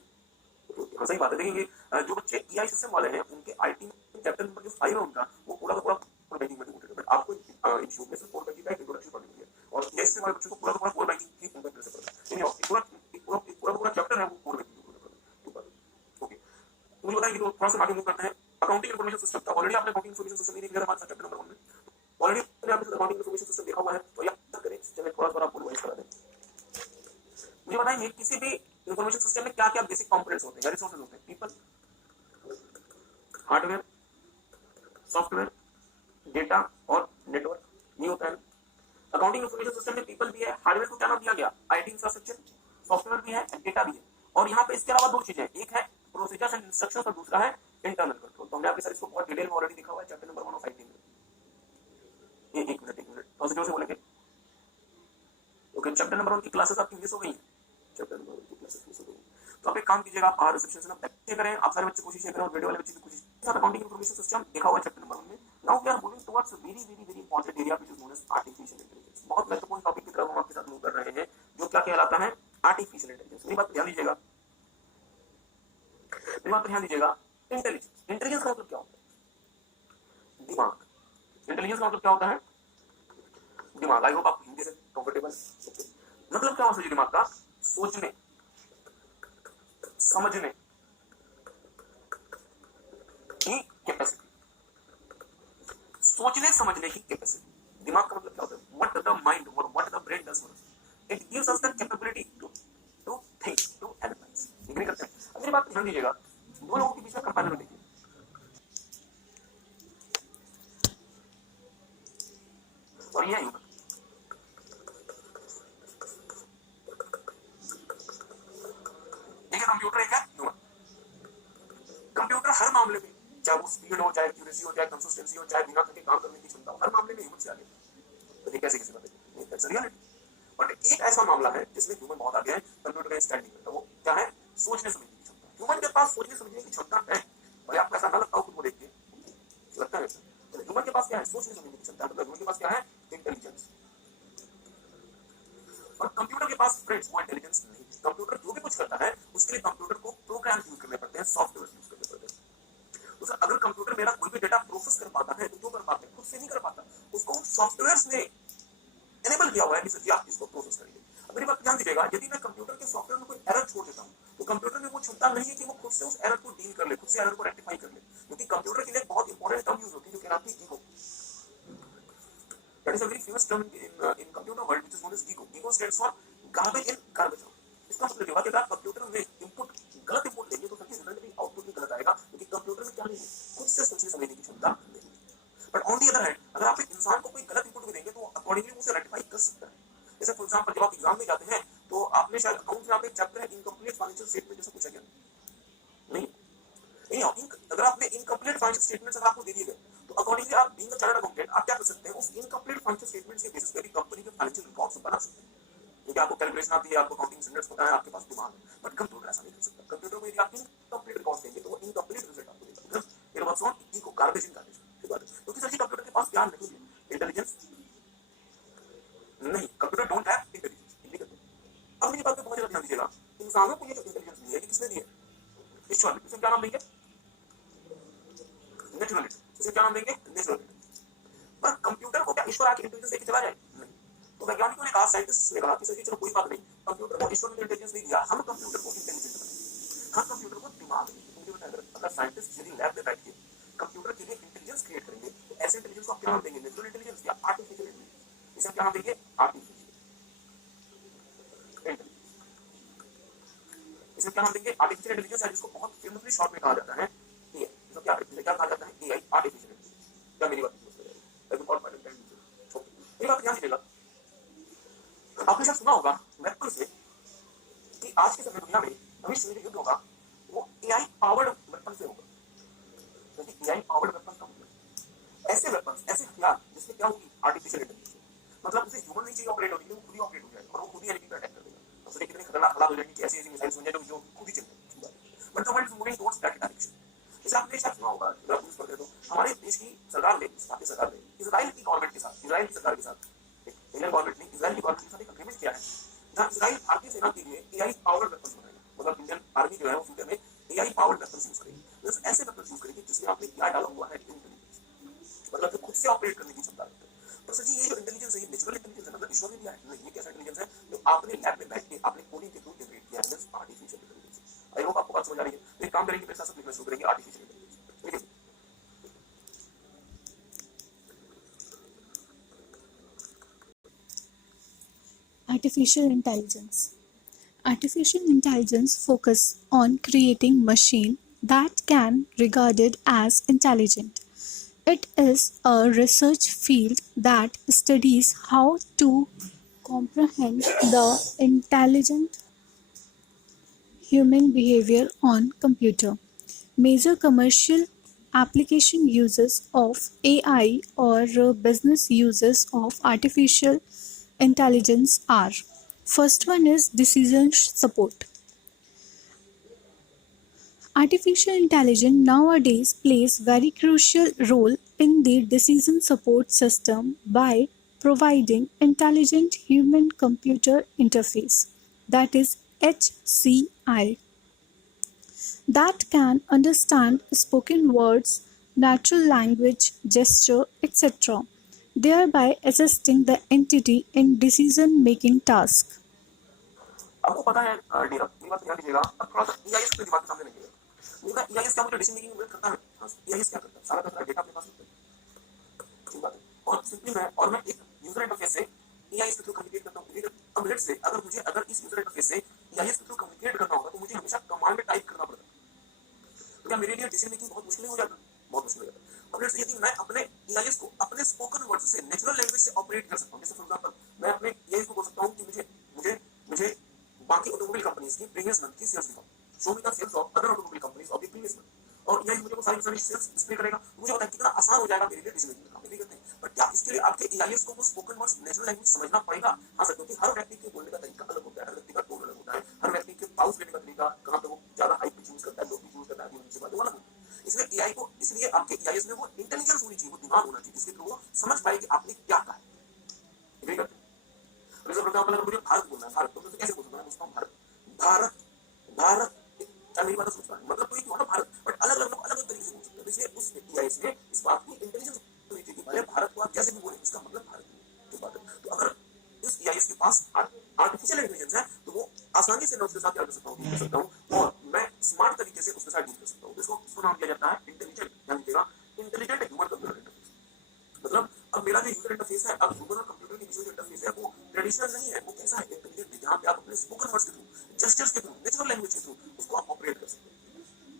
हाँ सही बात है। देखिए जो बच्चे ईआई सिस्टम वाले हैं, उनके आईटी चैप्टर नंबर जो 5 है उनका, वो पूरा का पूरा कोर बैंकिंग में डिवोटेड है, बट आपको इंस्टीट्यूट में से कोर बैंकिंग का इंट्रोडक्शन पढ़नी है, और ईआई वाले बच्चों को पूरा का पूरा कोर बैंकिंग की इंट्रोडक्शन से पढ़ना है। पूरा चैप्टर है वो कोर बैंकिंग का पढ़ना है। ओके, मुझे बताइए, तो थोड़ा सा आगे मूव करते हैं। अकाउंटिंग इन्फॉर्मेशन सिस्टम था, ऑलरेडी आपने अकाउंटिंग इन्फॉर्मेशन सिस्टम देख लिया हमारे साथ चैप्टर नंबर 1 में, ऑलरेडी आपने अकाउंटिंग इन्फॉर्मेशन सिस्टम देखा हुआ है, तो याद करें, चलिए थोड़ा सा आपको रिवाइज करा दें। मुझे बताइए किसी भी इन्फॉर्मेशन सिस्टम में क्या क्या बेसिक कंपोनेंट्स होते हैं या रिसोर्सेज होते हैं, पीपल, हार्डवेयर, सॉफ्टवेयर, डेटा और नेटवर्क, ये होता है। अकाउंटिंग इन्फॉर्मेशन सिस्टम में पीपल भी है, हार्डवेयर को क्या नाम दिया गया, आईटी इंफ्रास्ट्रक्चर, सॉफ्टवेयर भी है, डेटा भी है, और यहाँ पे इसके अलावा दो चीजें, एक है प्रोसीजर्स एंड इंस्ट्रक्शंस और दूसरा है इंटरनल कंट्रोल। तो हमने आपके साथ इसको बहुत डिटेल में ऑलरेडी देखा हुआ है चैप्टर नंबर 1 ऑफ आईटी में। ये एक मिनट थोड़ा से बोलेंगे। ओके, चैप्टर नंबर 1 की क्लासेस आपकी मिस हो गई हैं, चैप्टर नंबर 1 की क्लासेस मिस हो गई हैं, तो आप एक काम कीजिएगा, आप रिसेप्शन से ना प्रैक्टिस करें, आप सारे बच्चे कोशिश करें, और वीडियो वाले बच्चे भी कोशिश करें। अकाउंटिंग इन्फॉर्मेशन सिस्टम देखा हुआ है चैप्टर नंबर 1 में। Now we are moving towards very important area which is known as artificial intelligence. बहुत महत्वपूर्ण टॉपिक की तरफ हम आपके साथ मूव कर रहे हैं, जो क्या कहलाता है, आर्टिफिशियल इंटेलिजेंस। मेरी बात ध्यान दीजिएगा, मेरी बात ध्यान दीजिएगा। इंटेलिजेंस का मतलब क्या होता है, दिमाग। इंटेलिजेंस का मतलब क्या होता है, दिमाग। आई होप आप हिंदी से कंफर्टेबल। मतलब क्या होता है दिमाग का, सोचने, समझने की कैपेसिटी, सोचने समझने की कैपेसिटी। दिमाग का मतलब क्या होता है, व्हाट द माइंड और what the brain does for us, it gives us the capability to think, to analyse. Agree करते हैं? अब मेरी बात ध्यान दीजिएगा, दो लोगों के बीच में कंपैरिजन देखिए, और ये ह्यूमन। देखिए कंप्यूटर एक है ह्यूमन। कंप्यूटर हर मामले में, चाहे वो स्पीड हो, चाहे एक्यूरेसी हो, चाहे कंसिस्टेंसी हो, चाहे बिना थके काम करने की क्षमता हो, हर मामले में ह्यूमन से आगे है। तो कैसे किसी बात है, दैट्स रियलिटी। बट एक ऐसा मामला है जिसमें ह्यूमन बहुत आगे है, कंप्यूटर का स्टैंडिंग करता है, वो क्या है, सोचने समझने की क्षमता। ह्यूमन के पास सोचने समझने की क्षमता है, भले आपको ऐसा ना लगता हो खुद को देख के, लगता है तो ह्यूमन के पास क्या है, सोचने समझने की क्षमता। मतलब ह्यूमन के पास क्या है, इंटेलिजेंस। और कंप्यूटर के पास फ्रेंड्स वो इंटेलिजेंस नहीं है। कंप्यूटर जो भी कुछ करता है उसके लिए कंप्यूटर को प्रोग्राम यूज करने पड़ते हैं, सॉफ्टवेयर यूज करने पड़ते हैं। तो सर अगर कंप्यूटर मेरा कोई भी डेटा प्रोसेस कर पाता है तो क्यों कर पाता है, खुद से नहीं कर पाता, उसको सॉफ्टवेयर्स ने एनेबल किया हुआ है कि आप इसको प्रोसेस करिए। अब मेरी बात ध्यान दीजिएगा, यदि मैं कंप्यूटर के सॉफ्टवेयर में कोई एरर छोड़ देता हूं, तो कंप्यूटर में वो क्षमता नहीं है कि वो खुद से उस एरर को डील कर ले, खुद से एरर को रेक्टिफाई कर ले, क्योंकि कंप्यूटर के लिए बहुत इंपॉर्टेंट टर्म यूज होती है जो कहलाती है ego. That is a very famous term in computer world, which is known as ego. Ego stands for garbage in, garbage out. इसका मतलब ये हुआ कि अगर आप कंप्यूटर में इनपुट गलत इनपुट देंगे तो सबकी रिजल्ट भी आउटपुट भी गलत आएगा, क्योंकि कंप्यूटर में क्या नहीं है, खुद से सोचने समझने की क्षमता नहीं है। But on the other hand, अगर आप एक इंसान को कोई गलत इनपुट भी देंगे तो अकॉर्डिंगली उसे रेक्टिफाई कर सकता है। जैसे फॉर एग्जांपल, जब आप एग्जाम में जाते हैं तो आपने शायद अकाउंट में आप एक चैप्टर है इनकम्प्लीट फाइनेंशियल स्टेटमेंट जैसा पूछा गया नहीं नहीं अगर आपने इनकम्प्लीट फाइनेंशियल स्टेटमेंट्स अगर आपको दे दिए गए तो अकॉर्डिंगली आप बीइंग अ चार्टर्ड अकाउंटेंट आप क्या कर सकते हैं, उस इनकम्प्लीट फाइनेंशियल स्टेटमेंट्स के बेसिस पे भी कंपनी के फाइनेंशियल रिकॉर्ड्स बना सकते हैं, क्योंकि आपको कैलकुलेशन आती है, आपको अकाउंटिंग स्टैंडर्ड्स पता है, आपके पास दिमाग है। बट कंप्यूटर ऐसा नहीं कर सकता। कंप्यूटर को यदि आप इनकम्प्लीट रिकॉर्ड्स देंगे तो वो इनकम्प्लीट रिजल्ट आपको देगा, because it works on echo, garbage in garbage. ठीक बात है, क्योंकि सर कंप्यूटर के पास ज्ञान नहीं है, इंटेलिजेंस नहीं, कंप्यूटर डोंट हैव इंटेलिजेंस। अब मेरी बात पे बहुत ज्यादा ध्यान दीजिएगा, इंसानों को ये जो इंटेलिजेंस दी है ये किसने दी है? ईश्वर ने। इसे क्या नाम देंगे? नेचुरल। इसे क्या नाम देंगे? नेचुरल। पर कंप्यूटर को क्या ईश्वर आके इंटेलिजेंस देके चला जाए? नहीं। तो वैज्ञानिकों ने कहा, साइंटिस्ट ने कहा कि सर चलो कोई बात नहीं, कंप्यूटर को ईश्वर ने इंटेलिजेंस नहीं दिया, हम कंप्यूटर को इंटेलिजेंट बनाएंगे, हम कंप्यूटर को दिमाग देंगे। अगर साइंटिस्ट यदि लैब में बैठ के कंप्यूटर के लिए इंटेलिजेंस क्रिएट करेंगे तो ऐसे इंटेलिजेंस को आप क्या नाम देंगे? नेचुरल इंटेलिजेंस या आर्टिफिशियल इंटेलिजेंस? इसे क्या नाम देंगे? आर्टिफिशियल। इसे क्या नाम देंगे? आर्टिफिशियल इंटेलिजेंस है, जिसको बहुत फेमसली शॉर्ट में कहा जाता है एआई। तो क्या कहा जाता है? AI, artificial intelligence. क्या मेरी बात समझ रहे हैं? रिकॉर्ड पार्ट टाइम ये बात ध्यान दीजिएगा। आपने शायद सुना होगा वेपन से कि आज के समय दुनिया में भविष्य में जो युद्ध होगा वो एआई पावर्ड वेपन से होगा, क्योंकि एआई पावर्ड वेपन का मतलब ऐसे वेपन, ऐसे हथियार जिसमें क्या होगी? Artificial intelligence. मतलब उसे ह्यूमन नहीं चाहिए ऑपरेट होने के लिए, वो खुद ही ऑपरेट हो जाएगा और वो खुद ही एनिमी पे अटैक कर देगा। तो सोचिए कितने खतरनाक हालात हो जाएंगे कि ऐसी ऐसी मिसाइल्स बन जाए जो खुद ही चलते हैं। But the world is moving towards that direction. जैसे आपने शायद सुना होगा, अगर न्यूज़ पढ़ते तो हमारे देश की सरकार ने, भारतीय सरकार ने इजराइल की गवर्नमेंट के साथ, इजराइल की सरकार के साथ, इंडियन गवर्नमेंट ने इजराइल की गवर्नमेंट के साथ एक एग्रीमेंट किया है जहां इजराइल भारतीय सेना के लिए एआई पावर्ड वेपन्स बनाएगा। मतलब इंडियन आर्मी जो है वो फ्यूचर में एआई पावर्ड वेपन्स यूज करेगी। तो ऐसे वेपन्स यूज करेगी जिसमें आपने एआई डाला हुआ है, इंटेलिजेंस, मतलब जो खुद से ऑपरेट करने की क्षमता रखता है। तो सर जी ये जो इंटेलिजेंस है ये नेचुरल इंटेलिजेंस है, मतलब ईश्वर ने दिया है? नहीं, ये कैसा इंटेलिजेंस है जो आपने लैब में बैठ के आपने कोडिंग के थ्रू जनरेट किया है, आर्टिफिशियल इंटेलिजेंस। आई होप आपको बात समझ आ रही है। तो एक काम करेंगे, मेरे साथ लिखना शुरू करेंगे आर्टिफिशियल इंटेलिजेंस। ठीक है, Artificial intelligence. Artificial intelligence focus on creating machine that can regarded as intelligent. It is a research field that studies how to comprehend the intelligent human behavior on computer. Major commercial application uses of AI or business uses of artificial intelligence are: first one is decision support. Artificial intelligence nowadays plays very crucial role in the decision support system by providing intelligent human computer interface, that is HCI, that can understand spoken words, natural language, gesture, etc., thereby assisting the entity in decision making task. आपको पता है डेरा, ये बात ध्यान दीजिएगा। अब थोड़ा सा ईआईएस के दिमाग के सामने रखिएगा। मुझे ईआईएस क्या मुझे डिसीजन मेकिंग में मदद करता है? ईआईएस क्या करता है? सारा का सारा डेटा अपने पास होता है। ठीक बात है। और सिंपली मैं एक यूजर इंटरफेस से ईआईएस के थ्रू कम्युनिकेट करता हूँ। अब लेट्स से अगर इस यूजर इंटरफेस से ईआईएस के थ्रू कम्युनिकेट करना होगा तो मुझे हमेशा कमांड टाइप करना पड़ता है। तो क्या मेरे लिए डिसीजन मेकिंग बहुत मुश्किल हो जाता? बहुत मुश्किल हो जाता। अब लेट्स से यदि मैं अपने ईआईएस को अपने स्पोकन वर्ड से, नेचुरल लैंग्वेज से ऑपरेट कर सकता हूँ। जैसे फॉर एग्जांपल मैं अपने ईआईएस को बोल सकता हूँ कि मुझे मुझे मुझे बाकी ऑटोमोबाइल कंपनीज की प्रीवियस मंथ की सेल्स दिखाओ, show me the sales of other automobile companies of the previous month. और ईआई मुझे वो सारी सेल्स डिस्प्ले करेगा। मुझे पता है कितना आसान हो जाएगा मेरे लिए डिसीजन मेकिंग करना। करते हैं, बट क्या इसके लिए आपके ईआईएस को वो स्पोकन वर्ड्स, नेचुरल लैंग्वेज समझना पड़ेगा? हाँ सर, क्योंकि हर व्यक्ति के बोलने का तरीका अलग होता है, हर व्यक्ति का टोन अलग होता है, हर व्यक्ति के पाउस लेने का तरीका, कहाँ पे वो ज्यादा हाई पिच यूज करता है, लो पिच यूज करता है, नीचे बात अलग होता है। इसलिए एआई को, इसलिए आपके ईआईएस में वो इंटेलिजेंस होनी चाहिए, वो दिमाग होना चाहिए, जिसके थ्रू वो समझ पाए कि आपने क्या कहा है। अगर मुझे भारत बोलना है, भारत तो कैसे बोल सकता हूँ? भारत, भारत, भारत, क्या मेरी बात समझ पा रहे हैं? मतलब कोई भी होना भारत, बट अलग अलग लोग अलग अलग तरीके से बोल सकते हैं। इसलिए उस ईआईएस में इस बात की इंटेलिजेंस होनी चाहिए कि भले भारत को आप कैसे भी बोले, इसका मतलब भारत की बात है। तो अगर उस ईआईएस के पास आर्टिफिशियल इंटेलिजेंस है तो वो आसानी से मैं उसके साथ क्या कर सकता हूँ, डील कर सकता हूँ, और मैं स्मार्ट तरीके से उसके साथ डील कर सकता हूँ। इसको नाम दिया जाता है इंटेलिजेंट, ध्यान दीजिएगा, इंटेलिजेंट ह्यूमन कंप्यूटर इंटरफेस। मतलब अब मेरा जो यूजर इंटरफेस है, अब ह्यूमन और कंप्यूटर के बीच में जो इंटरफेस है वो ट्रेडिशनल नहीं है, वो कैसा है, इंटेलिजेंट है, जहाँ पे आप अपने स्पोकन वर्ड्स के थ्रू, जेस्चर्स के थ्रू, नेचुरल लैंग्वेज के थ्रू उसको आप ऑपरेट कर सकते हैं।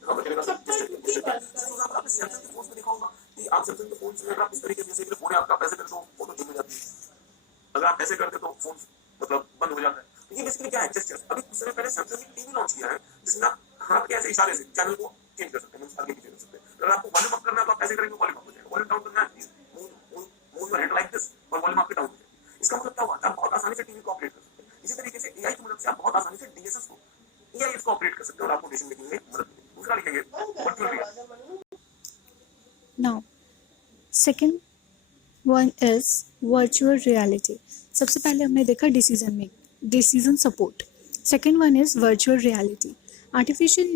हाँ, बचेगा सर, आपने सैमसंग के फोन में देखा होगा कि आप सैमसंग के फोन से अगर आप इस तरीके से फोन है आपका, पैसे कर दो फोटो जिम में जाती है, अगर आप ऐसे करते तो फोन मतलब बंद हो जाता है। तो ये बेसिकली क्या है, जेस्चर्स। अभी कुछ समय पहले सैमसंग ने टीवी लॉन्च किया है जिसमें आप हाथ के ऐसे इशारे से चैनल को चेंज कर सकते हैं, आगे पीछे कर सकते हैं। अगर आपको वॉल्यूम अप करना है तो आप ऐसे करेंगे वॉल्यूम अप हो जाएगा, वॉल्यूम डाउन करना है move your head like this और वॉल्यूम आपके डाउन हो जाएगा। इसका मतलब क्या हुआ, आप बहुत आसानी से टीवी को ऑपरेट कर सकते हैं। इसी तरीके से एआई की मदद से आप बहुत आसानी से डीएसएस को एआई को ऑपरेट कर सकते हैं और आपको डिसीजन मेकिंग में मदद मिलेगी। दूसरा लिखेंगे virtual reality. Now, second one is virtual reality. सबसे पहले हमने देखा decision support. Second one is virtual reality. Artificial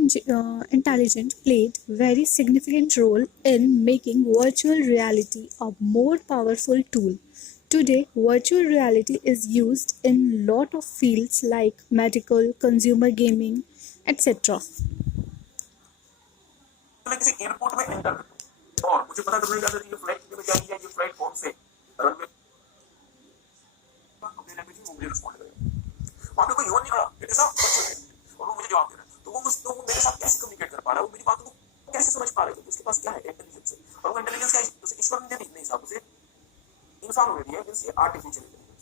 intelligence played very significant role in making virtual reality a more powerful tool. Today, virtual reality is used in lot of fields like medical, consumer gaming, etc. मैं किसी airport में enter करता हूं और मुझे पता करने का ये फ्लाइट में क्या किया, ये फ्लाइट कौन से रनवे अपने लैंग्वेज में मुझे रिस्पॉन्ड करेगा। वहां पे कोई ह्यूमन नहीं खड़ा, इट इज अ वर्चुअल और वो मुझे जवाब दे रहा है। तो वो मेरे साथ कैसे कम्युनिकेट कर पा रहा है, वो मेरी बातों को कैसे समझ पा रहा है, उसके पास क्या है, इंटेलिजेंस है। और वो इंटेलिजेंस क्या है, उसे ईश्वर ने दी नहीं साहब, उसे इंसानों ने दी है, मींस ये आर्टिफिशियल इंटेलिजेंस।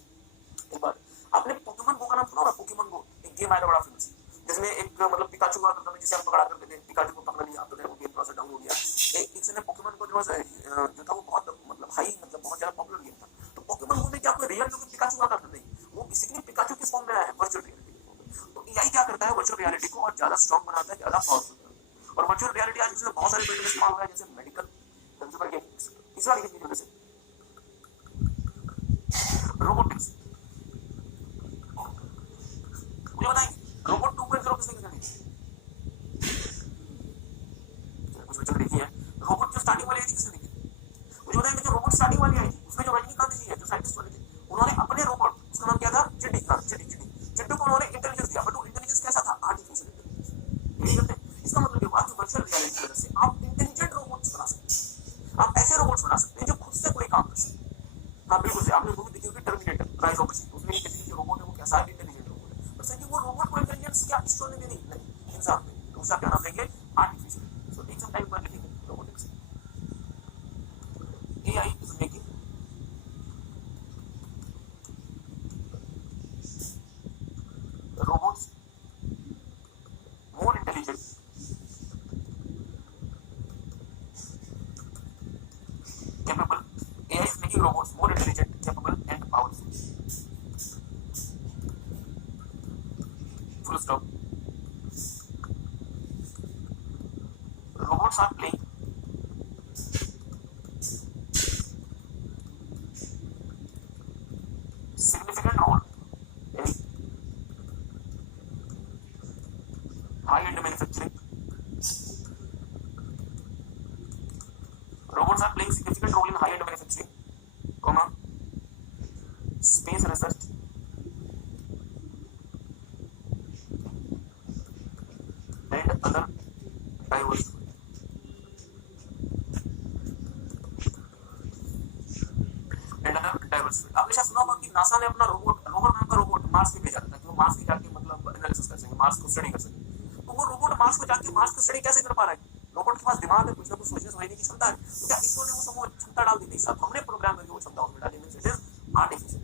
एक बार आपने पोकेमॉन गो का नाम सुना होगा, पोकेमॉन गो एक गेम आया था बड़ा फेमस, जिसमें एक मतलब पिकाचू हुआ करता था जिसे हम पकड़ा करते थे, पिकाचू को पकड़ लिया तो वो गेम थोड़ा सा डाउन हो गया। एक समय पोकेमॉन को जो था वो बहुत मतलब हाई मतलब बहुत ज्यादा पॉपुलर गेम था। तो पोकेमॉन गो में क्या कोई रियल जो पिकाचू हुआ करता नहीं, वो बेसिकली पिकाचू किस फॉर्म में आया है, वर्चुअल रियलिटी के फॉर्म में। तो एआई क्या करता है, वर्चुअल रियलिटी को और ज्यादा स्ट्रांग बनाता है, ज्यादा पावरफुल बनाता है। और वर्चुअल रियलिटी आज इसमें बहुत सारे फील्ड में इस्तेमाल हो रहा है, जैसे मेडिकल, कंज्यूमर गेमिंग। तीसरा लिखिए जैसे रोबोटिक्स। मुझे बताएंगे रोबोट 2.0 किसने डिजाइन किया? कुछ बच्चों ने देखी है रोबोट जो स्टार्टिंग वाली आई थी, किसने देखी? मुझे बताएंगे जो रोबोट स्टार्टिंग वाली आई थी उसमें जो रजनीकांत जी है जो साइंटिस्ट वाले थे, उन्होंने अपने रोबोट, उसका नाम क्या था, चिड्डी था, चिड्डी को उन्होंने इंटेलिजेंस दिया, बट वो इंटेलिजेंस कैसा था, आर्टिफिशियल इंटेलिजेंस। यही करते हैं। इसका मतलब ये हुआ कि वर्चुअल रियलिटी की वजह से आप इंटेलिजेंट रोबोट्स बना सकते हैं, आप ऐसे रोबोट्स बना सकते हैं जो खुद से कोई काम कर सकते हैं। हाँ बिल्कुल से आपने मूवी देखी होगी टर्मिनेटर राइज ऑफ मशीन, उसमें किसी जो रोबोट है वो कैसा है, इंटेलिजेंट रोबोट है। बट सर वो रोबोट को इंटेलिजेंस क्या ईश्वर ने दी नहीं, इंसान ने। तो उसका क्या नाम देंगे, artificial. So take some time for लिखिंग robotics. AI is making robots more intelligent, capable. AI is making robots more intelligent, capable, and powerful. Full stop. Robots are playing significant role in high-end manufacturing. Robots are playing significant role in high-end manufacturing, comma, space research, and other diverse. आपने शायद सुना होगा कि NASA ने अपना rover नाम का robot Mars पे भेजा था ताकि वो मार्स की जाके मतलब एनालिसिस कर सके, मार्स को स्टडी कर सके। तो वो रोबोट मार्स पे जाके मार्स को स्टडी कैसे कर पा रहा है? रोबोट के पास दिमाग है, कुछ ना कुछ सोचने समझने की क्षमता है। तो क्या इसरो ने वो क्षमता डाल दी? नहीं साहब, हमने प्रोग्राम करके वो क्षमता उसमें डाली। Means it is artificial.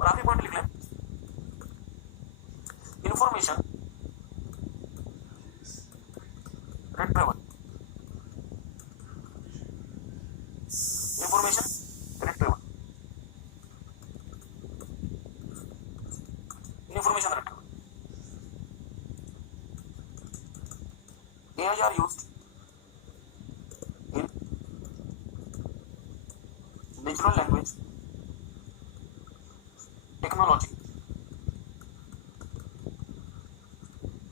और आखिरी पॉइंट लिख लें, information retrieval. Information retrieval, information retrieval. AI are used in natural language technology.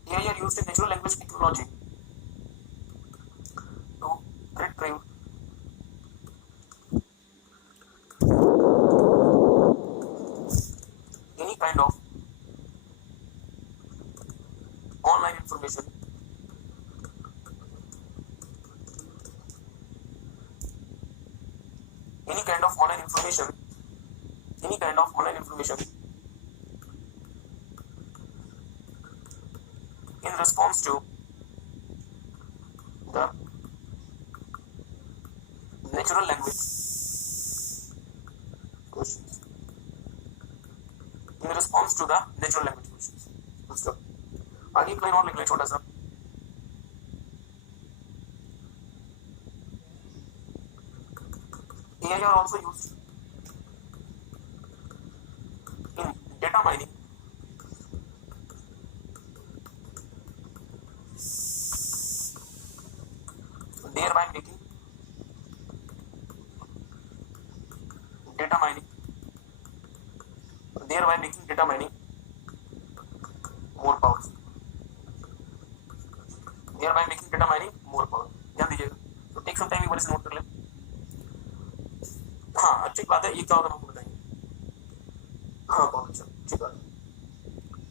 AI are used in natural language technology to retrieve any kind of online information, any kind of online information in response to the natural language questions. In response to the natural language questions. आगे एक line और लिख लें छोटा सा. AI are also used in data mining, thereby making data mining more powerful. ध्यान दीजिएगा. तो टेक सम टाइम, एक बार इसे नोट कर लें. हाँ, अच्छी बात है. ये क्या होगा आपको बताएंगे. हाँ, बहुत अच्छा, अच्छी बात है.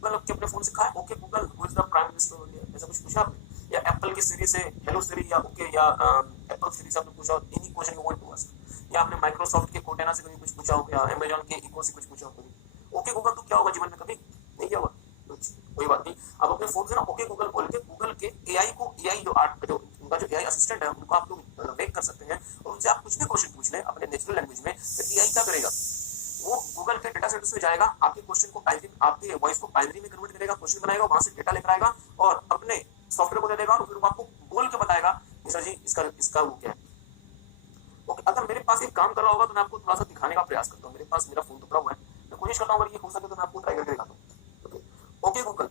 मतलब कि अपने फोन से कहा okay Google who is the prime minister of India, ऐसा कुछ पूछा आपने, या एप्पल की सीरी से हेलो सीरी, या ओके, या एप्पल सीरी से आपने पूछा any question you want to ask, या आपने माइक्रोसॉफ्ट के कोर्टेना से कभी कुछ पूछा हो, या अमेज़न के इको से कुछ पूछा हो कभी. ओके गूगल तो क्या होगा जीवन में, कभी नहीं किया होगा. कोई बात नहीं. अब अपने फोन से ना ओके गूगल बोल के गूगल के एआई जो उनका जो एआई असिस्टेंट है उनको आप लोग वेक कर सकते हैं, और उनसे आप कुछ भी क्वेश्चन पूछ लें अपने नेचुरल लैंग्वेज में. तो एआई क्या करेगा, वो गूगल के डेटा सेंटर्स में जाएगा, आपके क्वेश्चन को आपके वॉइस को बाइनरी में कन्वर्ट करेगा, क्वेश्चन बनाएगा, वहां से डेटा लेकर आएगा और अपने सॉफ्टवेयर को दे देगा, और फिर वो आपको बोल के बताएगा सर जी इसका वो क्या है. ओके, अगर मेरे पास एक काम कर रहा होगा तो मैं आपको थोड़ा सा दिखाने का प्रयास करता हूँ. मेरे पास मेरा फोन तो पड़ा हुआ है, मैं कोशिश करता हूँ अगर ये हो सके तो मैं आपको ट्राई करके दिखाता हूँ. ओके गूगल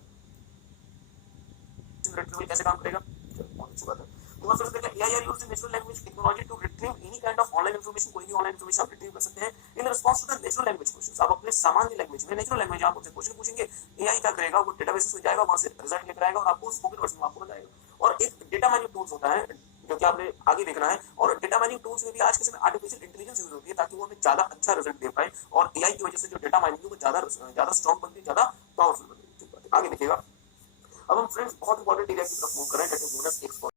रिट्रीवल कैसे काम करेगा, बहुत अच्छी बात है. तो फिर देखिए AI are used in natural language technology to retrieve any kind of online information. कोई भी ऑनलाइन इंफॉर्मेशन आप रिट्रीव कर सकते हैं in response to the natural language questions. आप अपने सामान्य लैंग्वेज में, नेचुरल लैंग्वेज आप उनसे क्वेश्चन पूछेंगे, एआई क्या करेगा, वो डेटाबेस में जाएगा, वहां से रिजल्ट लेकर आएगा और आपको स्पोकन वर्जन में आपको बताएगा. और एक डेटा माइनिंग टूल्स होता है जो कि आपने आगे देखना है, और डेटा माइनिंग टूल्स में भी आज के समय आर्टिफिशियल इंटेलिजेंस यूज होती है ताकि वो हमें ज्यादा अच्छा रिजल्ट दे पाए, और एआई की वजह से जो डेटा माइनिंग है वो ज्यादा स्ट्रांग बनती है, ज्यादा पावरफुल बनती है. आगे देखिएगा. अब हम फ्रेंड्स बहुत इंपॉर्टेंट एरिया की तरफ मूव कर रहे हैं, that is known as expert.